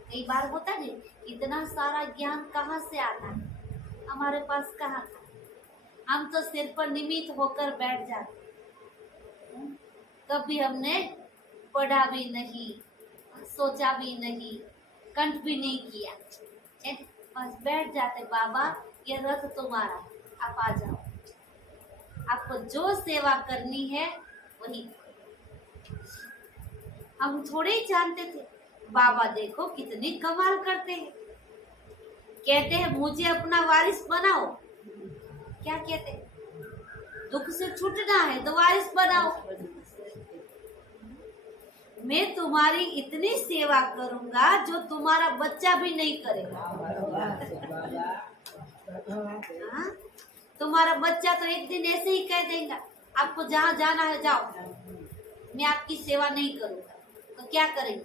कई बार होता नहीं, इतना सारा ज्ञान कहाँ से आता है, हमारे पास कहाँ था। हम तो सिर पर निमित्त होकर बैठ जाते, कभी हमने पढ़ा भी नहीं, सोचा भी नहीं, कंठ भी नहीं किया, बस बैठ जाते। बाबा ये रथ तुम्हारा, आप आ जाओ, आपको जो सेवा करनी है वही। हम थोड़े ही जानते थे। बाबा देखो कितनी कमाल करते हैं। कहते हैं मुझे अपना वारिस बनाओ। क्या कहते हैं? दुख से छूटना है तो वारिस बनाओ। मैं तुम्हारी इतनी सेवा करूंगा जो तुम्हारा बच्चा भी नहीं करेगा। हाँ? तुम्हारा बच्चा तो एक दिन ऐसे ही कह देगा, आपको जहाँ जाना है जाओ, मैं आपकी सेवा नहीं करूंगा। तो क्या करेंगे?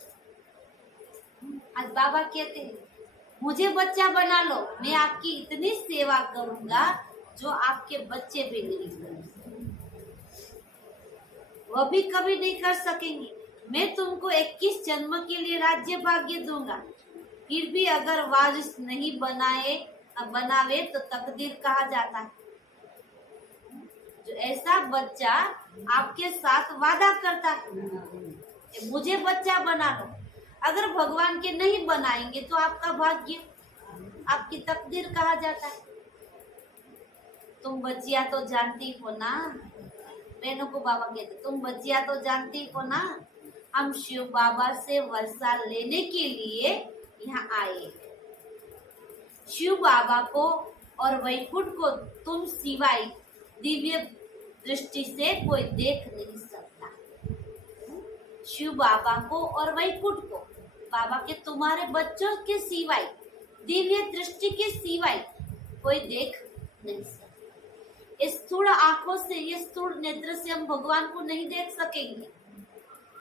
आज बाबा कहते हैं मुझे बच्चा बना लो, मैं आपकी इतनी सेवा करूंगा जो आपके बच्चे भी नहीं करेंगे, वो भी कभी नहीं कर सकेंगे। मैं तुमको 21 जन्म के लिए राज्य भाग्य दूंगा, फिर भी अगर वारिस नहीं बनावे तो तकदीर कहा जाता है। जो ऐसा बच्चा आपके साथ वादा करता है कि मुझे बच्चा बना लो, अगर भगवान के नहीं बनाएंगे तो आपका भाग्य, आपकी तकदीर कहा जाता है। तुम बच्चिया तो जानती हो ना, बहनों को बाबा कहते तुम बच्चिया तो जानती हो ना, हम शिव बाबा से वर्षा लेने के लिए यहाँ आए। शिव बाबा को और वैकुंठ को तुम सिवाय दिव्य दृष्टि से कोई देख नहीं सकता। शिव बाबा को और वैकुंठ को बाबा के तुम्हारे बच्चों के सिवाय, दिव्य दृष्टि के सिवाय कोई देख नहीं सकता। इस स्थूल आंखों से, ये स्थूल नेत्र से हम भगवान को नहीं देख सकेंगे।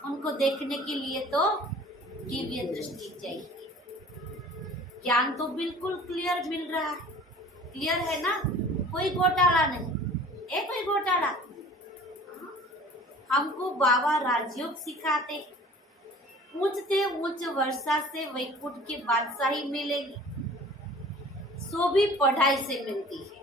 उनको देखने के लिए तो दिव्य दृष्टि चाहिए। ज्ञान तो बिल्कुल क्लियर मिल रहा है, क्लियर है ना, कोई घोटाला नहीं है। कोई घोटाला? हमको बाबा राजयोग सिखाते, ऊंचते ऊंच वर्षा से वैकुंठ की बादशाही मिलेगी, सो भी पढ़ाई से मिलती है।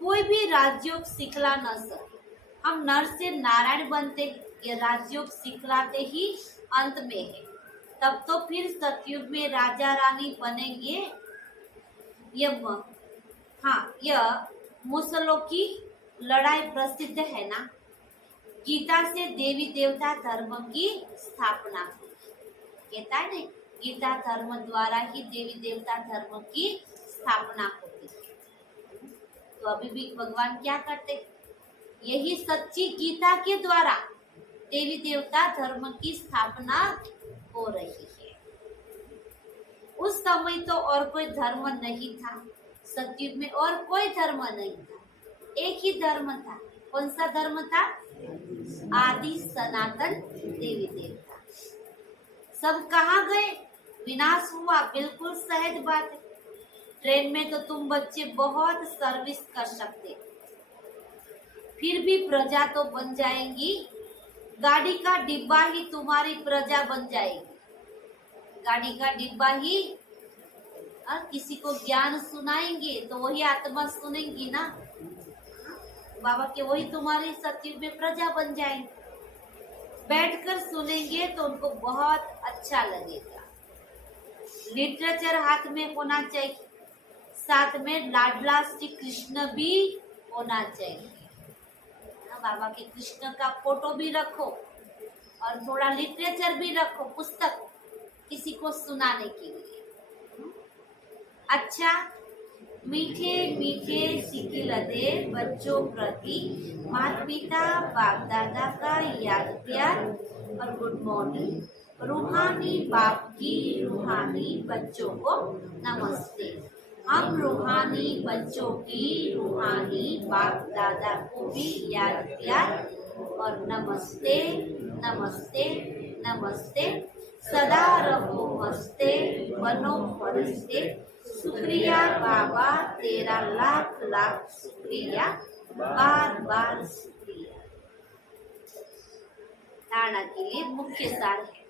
कोई भी राजयोग सिखला न सके। हम नर से नारायण बनते, ये राजयोग सिखलाते ही अंत में है। तब तो फिर सतयुग में राजा रानी बनेंगे। यह मुसलों की लड़ाई प्रसिद्ध है ना। गीता से देवी देवता धर्म की स्थापना हुई, कहता है ना, गीता धर्म द्वारा ही देवी देवता धर्म की स्थापना होती है। तो अभी भी भगवान क्या करते? यही सच्ची गीता के द्वारा देवी देवता धर्म की स्थापना हो रही है। उस समय तो और कोई धर्म नहीं था, सतयुग में और कोई धर्म नहीं था, एक ही धर्म था। कौन सा धर्म था? आदि सनातन देवी देवता। सब कहाँ गए? विनाश हुआ, बिल्कुल सहज बात है। ट्रेन में तो तुम बच्चे बहुत सर्विस कर सकते, फिर भी प्रजा तो बन जाएंगी। गाड़ी का डिब्बा ही तुम्हारी प्रजा बन जाएगी। गाड़ी का डिब्बा ही किसी को ज्ञान सुनाएंगे तो वही आत्मा सुनेंगी ना, बाबा के वही तुम्हारी सतयुग में प्रजा बन जाएंगे। बैठकर सुनेंगे तो उनको बहुत अच्छा लगेगा। लिटरेचर हाथ में होना चाहिए, साथ में लाडला श्री कृष्ण भी होना चाहिए। बाबा के कृष्ण का फोटो भी रखो और थोड़ा लिटरेचर भी रखो, पुस्तक किसी को सुनाने के लिए। अच्छा, मीठे मीठे सिकिलदे बच्चों प्रति माता पिता बाप दादा का याद प्यार और गुड मॉर्निंग। रूहानी बाप की रूहानी बच्चों को नमस्ते। हम रूहानी बच्चों की रूहानी बाप दादा को भी याद प्यार और नमस्ते नमस्ते नमस्ते। सदा रहो मस्ते, बनो फरिश्ते। शुक्रिया बाबा, तेरा लाख लाख शुक्रिया, बार बार शुक्रिया। धारणा के लिए मुख्य सार है।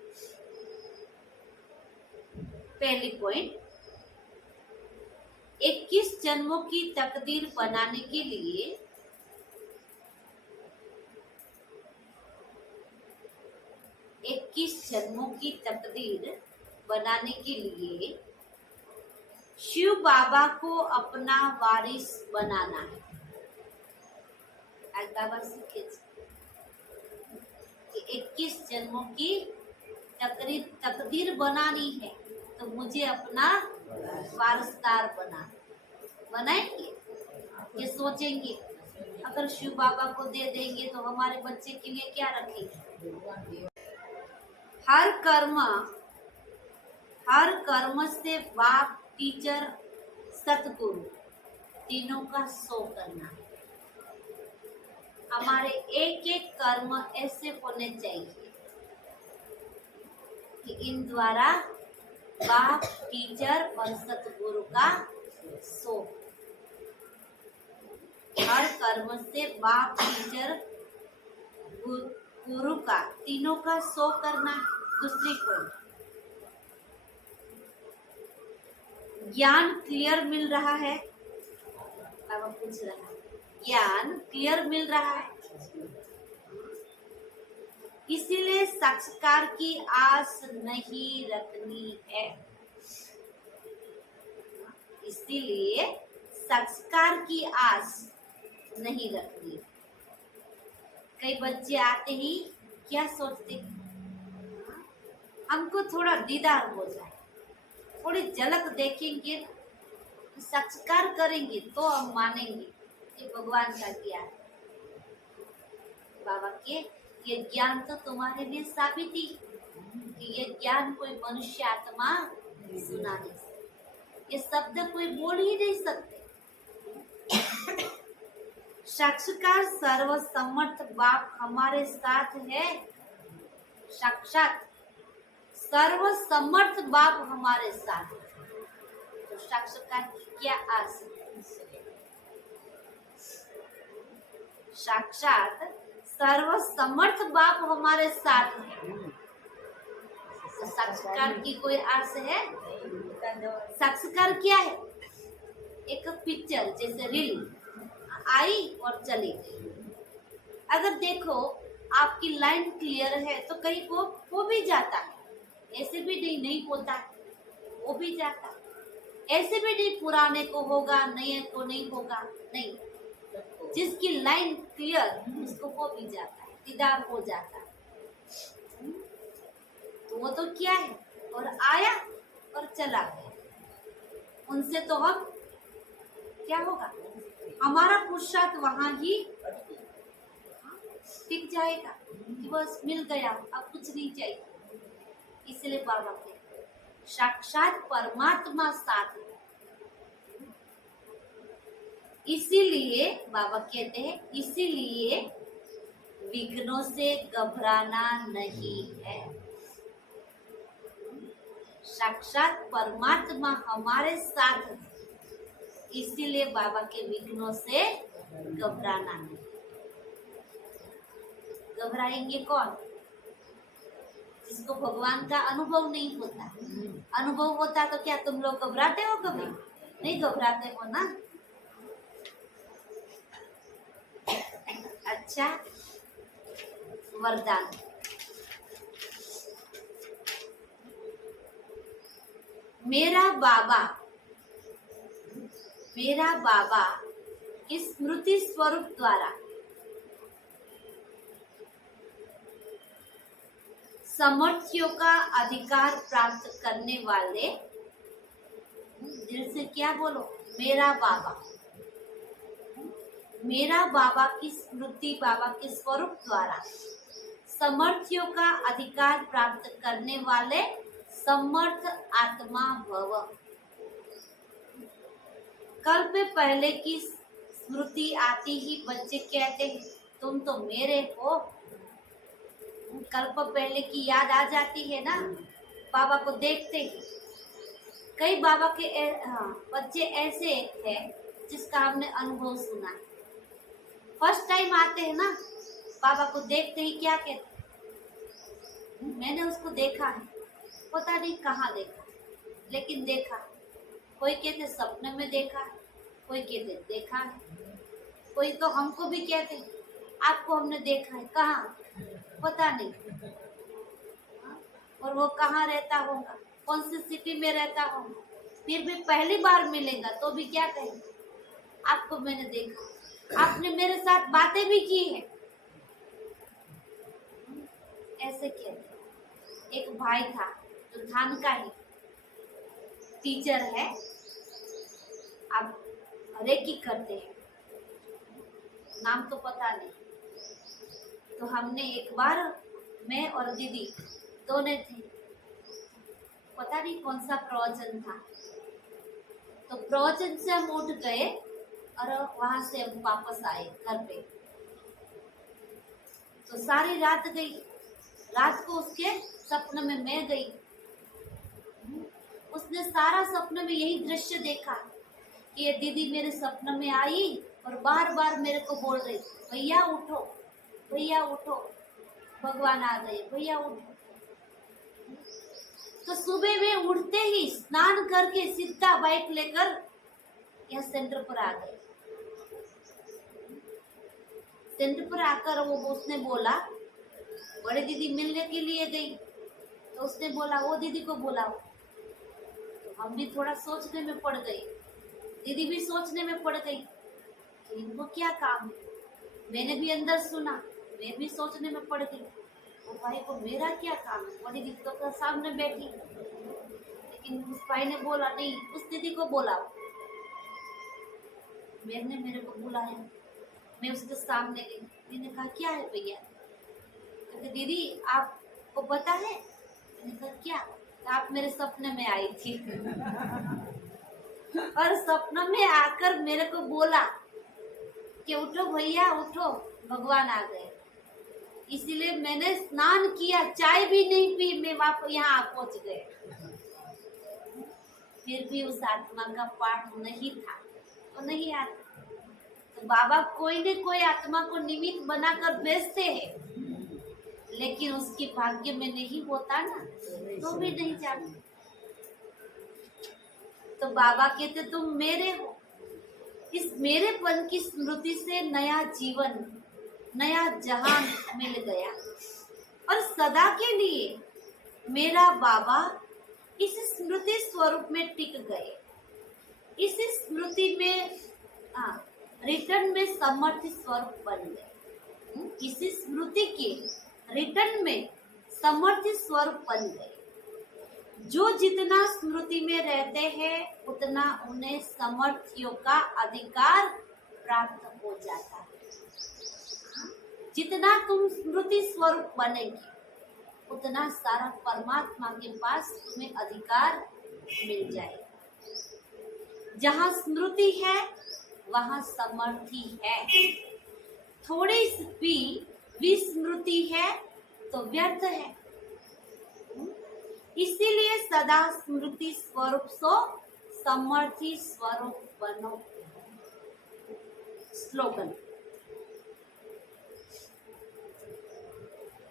पहली पॉइंट, 21 जन्मों की तकदीर बनाने के लिए शिव बाबा को अपना वारिस बनाना है। आज बाबा सीखे कि 21 जन्मों की तकदीर बनानी है तो मुझे अपना वारिसदार बनाएंगे। ये सोचेंगे अगर शिव बाबा को दे देंगे तो हमारे बच्चे के लिए क्या रखेंगे। हर कर्म से बाप, टीचर, सतगुरु तीनों का शो करना है। हमारे एक एक कर्म ऐसे होने चाहिए कि इन द्वारा बाप, टीचर और सतगुरु का सो, हर कर्म से बाप, टीचर, गुरु का, तीनों का सो करना, दूसरी कोई। ज्ञान क्लियर मिल रहा है? बाबा पूछ रहा है, ज्ञान क्लियर मिल रहा है? इसीलिए साक्षात्कार की आस नहीं रखनी है। इसीलिए साक्षात्कार की आस नहीं रखनी। कई बच्चे आते ही क्या सोचते, हमको थोड़ा दीदार हो जाए, थोड़ी झलक देखेंगे, साक्षात्कार करेंगे तो हम मानेंगे कि भगवान का ज्ञान। बाबा के ये ज्ञान तो तुम्हारे लिए साबित ही कि ये ज्ञान कोई मनुष्य आत्मा सुना नहीं सकती, ये शब्द कोई बोल ही नहीं सकते। साक्षात्कार सर्वसमर्थ बाप हमारे साथ है। साक्षात सर्वसमर्थ बाप हमारे साथ है, तो साक्षात्कार की क्या आस है? साक्षात सर्वसमर्थ बाप हमारे साथ है, तो साक्षात्कार की कोई आस है? साक्षात्कार क्या है? एक पिक्चर जैसे रील आई और चली गई। अगर देखो आपकी लाइन क्लियर है तो कहीं को हो भी जाता है, ऐसे भी नहीं होता है, वो भी जाता है। ऐसे भी नहीं पुराने को होगा, नए को नहीं होगा, नहीं। जिसकी लाइन क्लियर उसको हो भी जाता है, दीदार हो जाता है। तो वो तो क्या है, और आया और चला गया। उनसे तो हम क्या होगा, हमारा पुरुषार्थ वहां ही टिक जाएगा कि बस मिल गया, अब कुछ नहीं चाहिए। इसलिए बाबा के साक्षात परमात्मा साथ है। इसीलिए बाबा कहते हैं, इसीलिए विघ्नों से घबराना नहीं है। साक्षात परमात्मा हमारे साथ है, इसीलिए बाबा के विघ्नों से घबराना नहीं। घबराएंगे कौन? जिसको भगवान का अनुभव नहीं होता। अनुभव होता तो क्या तुम लोग घबराते हो? कभी नहीं घबराते हो ना। अच्छा, वरदान। मेरा बाबा इस स्मृति स्वरूप द्वारा समर्थियों का अधिकार प्राप्त करने वाले, दिल से क्या बोलो, मेरा बाबा की स्मृति, बाबा के स्वरूप द्वारा समर्थियों का अधिकार प्राप्त करने वाले समर्थ आत्मा भव। कल्प पहले की स्मृति आती ही बच्चे कहते हैं तुम तो मेरे हो। कल्प पहले की याद आ जाती है ना, बाबा को देखते ही। कई बाबा के बच्चे ऐसे हैं जिसका हमने अनुभव सुना है। फर्स्ट टाइम आते हैं ना, बाबा को देखते ही क्या कहते, मैंने उसको देखा है, पता नहीं कहाँ देखा, लेकिन देखा। कोई कहते सपने में देखा है, कोई कहते देखा है, कोई तो हमको भी कहते आपको हमने देखा है, कहाँ पता नहीं। और वो कहाँ रहता होगा, कौन सी सिटी में रहता होगा, फिर भी पहली बार मिलेगा तो भी क्या कहेंगे, आपको मैंने देखा, आपने मेरे साथ बातें भी की है, ऐसे कहते। एक भाई था जो धान का ही टीचर है, आप रेकी करते हैं, नाम तो पता नहीं। तो हमने एक बार, मैं और दीदी दोनों थे, पता नहीं कौन सा प्रवचन था, तो प्रवचन से हम उठ गए और वहां से हम वापस आए घर पे। तो सारी रात गई, रात को उसके सपने में मैं गई। उसने सारा सपने में यही दृश्य देखा कि ये दीदी मेरे सपने में आई और बार बार मेरे को बोल रही, भैया उठो, भैया उठो, भगवान आ गए, भैया उठो। तो सुबह में उठते ही स्नान करके सीधा बाइक लेकर यहाँ सेंटर पर आ गए। सेंटर पर आकर वो उसने बोला, बड़े दीदी मिलने के लिए गई, तो उसने बोला वो दीदी को बुलाओ। तो हम भी थोड़ा सोचने में पड़ गए, दीदी भी सोचने में पड़ गई कि इनको क्या काम है। मैंने भी अंदर सुना, मैं भी सोचने में पड़ गई, वो भाई को मेरा क्या काम है। बड़ी दीदी तो सामने बैठी, लेकिन उस भाई ने बोला नहीं, उस दीदी को बुलाओ। मैंने मेरे को बुलाया, मैं उसके सामने गई। मैंने कहा क्या है भैया? कहते दीदी आपको पता है? मैंने कहा क्या? आप मेरे सपने में आई थी और सपने में आकर मेरे को बोला कि उठो भैया उठो, भगवान आ गए। इसीलिए मैंने स्नान किया, चाय भी नहीं पी, मैं यहाँ पहुंच गए। फिर भी उस आत्मा का पाठ नहीं था, तो नहीं आता। तो बाबा कोई न कोई आत्मा को निमित्त बनाकर भेजते हैं, लेकिन उसकी भाग्य में नहीं होता ना, तो भी नहीं जाते। तो बाबा कहते तुम मेरे हो। इस मेरेपन की स्मृति से नया जीवन, नया जहान मिल गया और सदा के लिए मेरा बाबा इस स्मृति स्वरूप में टिक गए। इस स्मृति में रिटर्न में समर्थ स्वरूप बन गए। किसी स्मृति के रिटर्न में समर्थ स्वरूप बन गए। जो जितना स्मृति में रहते हैं उतना उन्हें समर्थियों का अधिकार प्राप्त हो जाता है। जितना तुम स्मृति स्वरूप बनेगी उतना सारा परमात्मा के पास तुम्हें अधिकार मिल जाएगा। जहाँ स्मृति है वहाँ समर्थी है। थोड़ी भी विस्मृति है तो व्यर्थ है। इसीलिए सदा स्मृति स्वरूप सो समर्थी स्वरूप बनो। स्लोगन।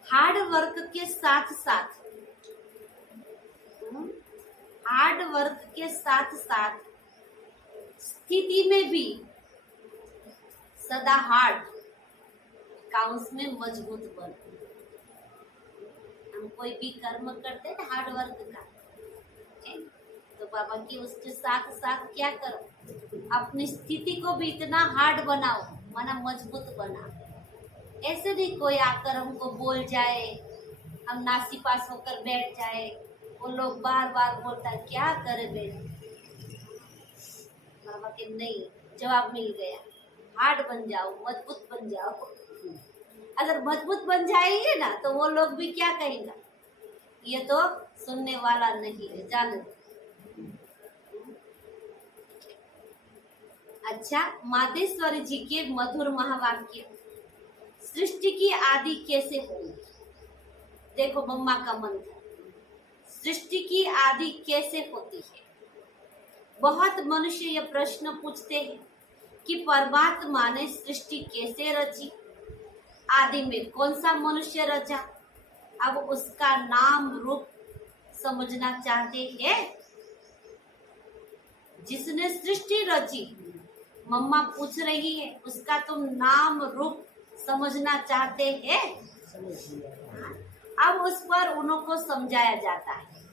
हार्ड वर्क के साथ साथ स्थिति में भी सदा हार्ड का उसमें मजबूत बनो। हम कोई भी कर्म करते हैं हार्ड वर्क का, तो बाबा की उसके साथ साथ क्या करो, अपनी स्थिति को भी इतना हार्ड बनाओ, माना मजबूत बनाओ। ऐसे नहीं कोई आकर हमको बोल जाए, हम नासीपास होकर बैठ जाए, वो लोग बार बार बोलता क्या करे बेटा। बाबा के नहीं, जवाब मिल गया, हार्ड बन जाओ, मजबूत बन जाओ। अगर मजबूत बन जाएंगे ना तो वो लोग भी क्या कहेंगे, ये तो सुनने वाला नहीं है, जाने दो। अच्छा, मातेश्वरी जी के मधुर महावाक्य, सृष्टि की आदि कैसे होगी। देखो मम्मा का मंत्र, सृष्टि की आदि कैसे होती है। बहुत मनुष्य यह प्रश्न पूछते हैं कि परमात्मा ने सृष्टि कैसे रची, आदि में कौन सा मनुष्य रचा। अब उसका नाम रूप समझना चाहते हैं। जिसने सृष्टि रची, मम्मा पूछ रही है, उसका तुम नाम रूप समझना चाहते हैं। अब उस पर उनको समझाया जाता है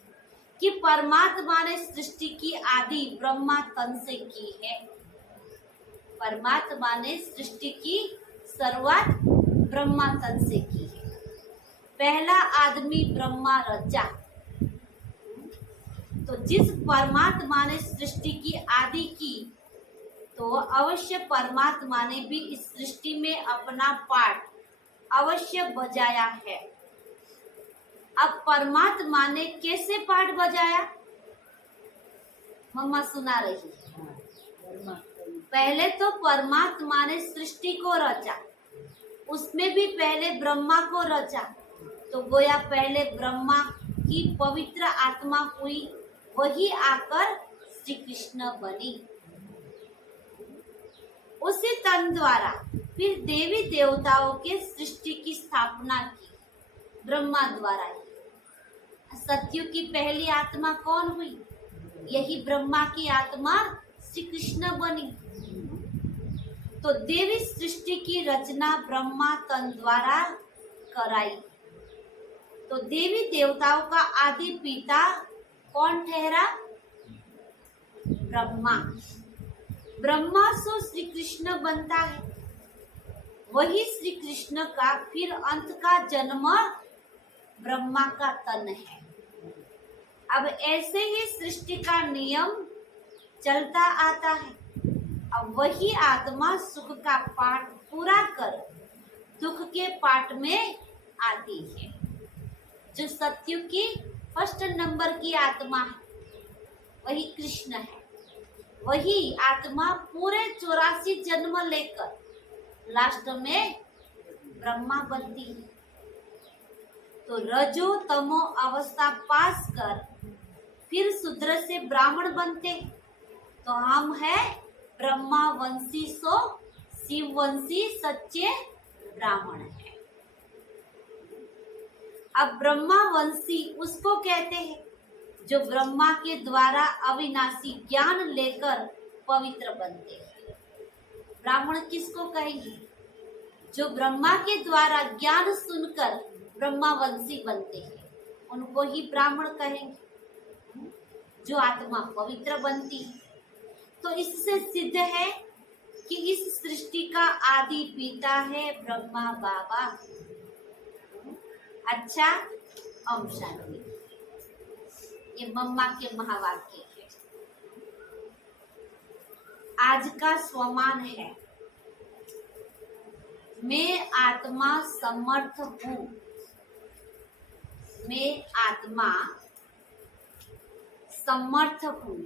कि परमात्मा ने सृष्टि की आदि ब्रह्मा तन से की है। परमात्मा ने सृष्टि की शुरुआत ब्रह्मा तन से की है। पहला आदमी ब्रह्मा रचा। तो जिस परमात्मा ने सृष्टि की आदि की, तो अवश्य परमात्मा ने भी इस सृष्टि में अपना पार्ट अवश्य बजाया है। अब परमात्मा ने कैसे पार्ट बजाया, मम्मा सुना रही है। पहले तो परमात्मा ने सृष्टि को रचा, उसमें भी पहले ब्रह्मा को रचा, तो गोया पहले ब्रह्मा की पवित्र आत्मा हुई, वही आकर श्री कृष्ण बनी। उसी तन द्वारा फिर देवी देवताओं के सृष्टि की स्थापना की, ब्रह्मा द्वारा ही। सतयुग की पहली आत्मा कौन हुई? यही ब्रह्मा की आत्मा श्री कृष्ण बनी। तो देवी सृष्टि की रचना ब्रह्मा तन द्वारा कराई। तो देवी देवताओं का आदि पिता कौन ठहरा? ब्रह्मा। ब्रह्मा से श्री कृष्ण बनता है, वही श्री कृष्ण का फिर अंत का जन्म ब्रह्मा का तन है। अब ऐसे ही सृष्टि का नियम चलता आता है। अब वही आत्मा सुख का पाठ पूरा कर दुख के पाठ में आती है। जो सत्युग की फर्स्ट नंबर की आत्मा है, वही कृष्ण है। वही आत्मा पूरे 84 जन्म लेकर लास्ट में ब्रह्मा बनती है। तो रजो तमो अवस्था पास कर फिर शूद्र से ब्राह्मण बनते। तो हम है ब्रह्मा वंशी सो शिव वंशी सच्चे ब्राह्मण है। अब ब्रह्मा वंशी उसको कहते हैं जो ब्रह्मा के द्वारा अविनाशी ज्ञान लेकर पवित्र बनते हैं। ब्राह्मण किसको कहेंगे? जो ब्रह्मा के द्वारा ज्ञान सुनकर ब्रह्मावंशी बनते हैं, उनको ही ब्राह्मण कहेंगे। जो आत्मा पवित्र बनती है, तो इससे सिद्ध है कि इस सृष्टि का आदि पिता है ब्रह्मा बाबा। अच्छा, ओम शांति। ये मम्मा के महावाक्य है। आज का स्वमान है, मैं आत्मा समर्थ हूँ। मैं आत्मा समर्थ हूँ।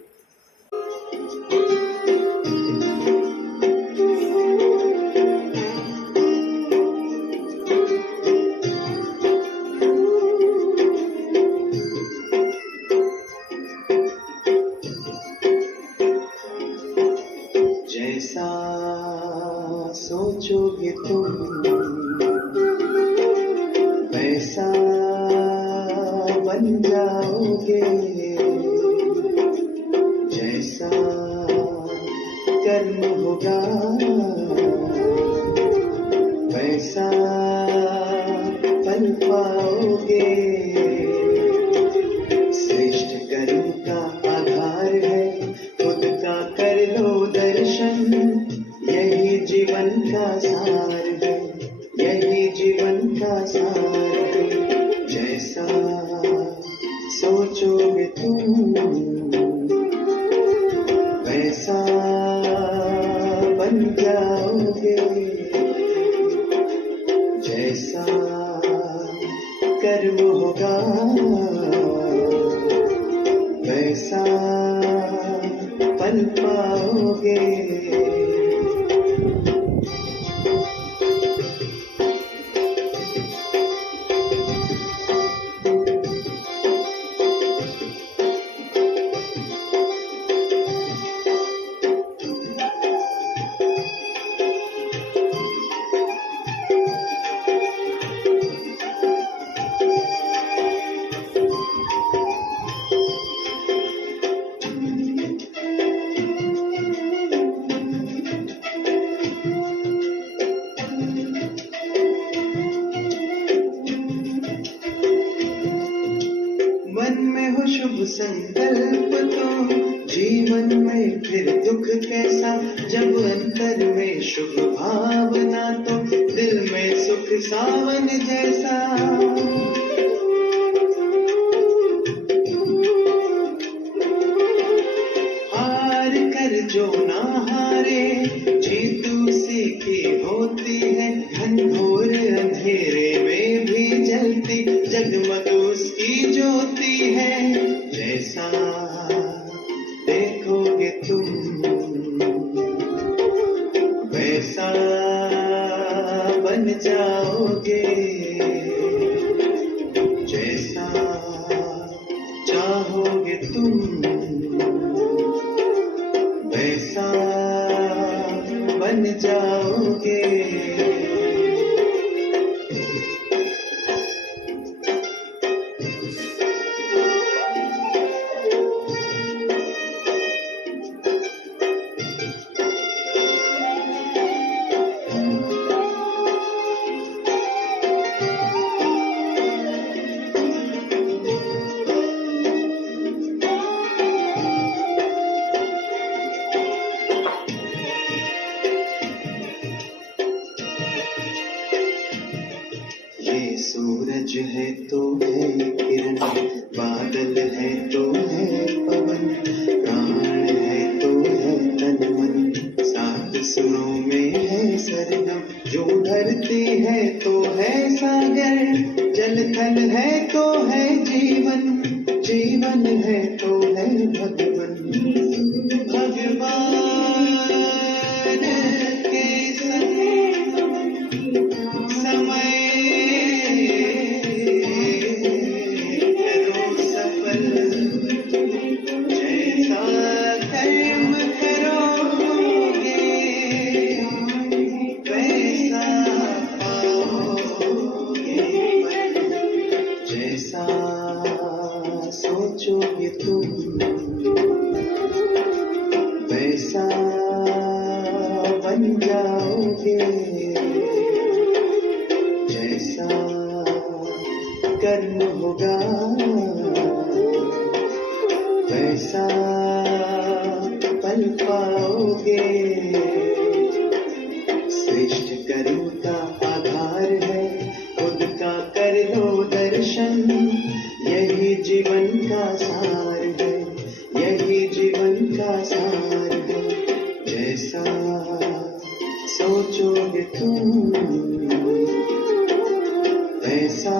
जैसा सोचोगे तुम वैसा बन जाओगे। जैसा कर्म होगा वैसा फल पाओगे। श्रेष्ठ कर्म का आधार है खुद का कर लो दर्शन। यही जीवन का सार है, यही जीवन का सार है। जैसा सोचोगे तुम वैसा बन जाओगे। जैसा कर्म होगा वैसा फल पाओगे। मन में हो शुभ संकल्प तो जीवन में फिर दुख कैसा। जब अंतर में शुभ भावना तो दिल में सुख सावन जैसा। हार कर जो ना हारे जीत उसी की होती है। घनघोर अंधेरे में भी जलती जगमग उसकी ज्योति है। जैसा देखोगे तुम वैसा बन जाओगे, जैसा चाहोगे तुम वैसा बन जाओगे। ये सूरज है तो है किरण, बादल है तो है पवन, प्राण है तो है तन मन, सात सुरों में है सरगम। जो धरती है तो है सागर, जल थल है तो है जीवन, जीवन है तो है भगवन। भगवान के संग समय करो सफल, जैसा कर्म करोगे वैसा पाओगे फल, जैसा सोचोगे तुम वैसा बन जाओगे, जैसा कर्म होगा वैसा फल पाओगे। श्रेष्ठ कर्म का आधार है खुद का कर लो दर्शन, यही जीवन का सार है, यही जीवन का सार है। जैसा सोचोगे तुम वैसा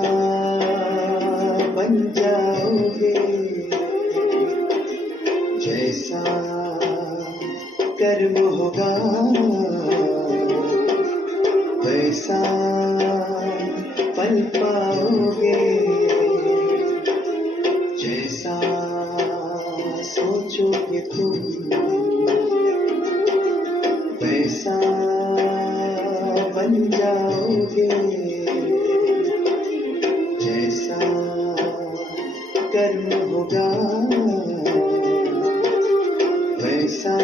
बन जाओगे, जैसा कर्म होगा वैसा फल पाओगे, जैसा सोचोगे तुम वैसा बन जाओगे, जैसा कर्म होगा वैसा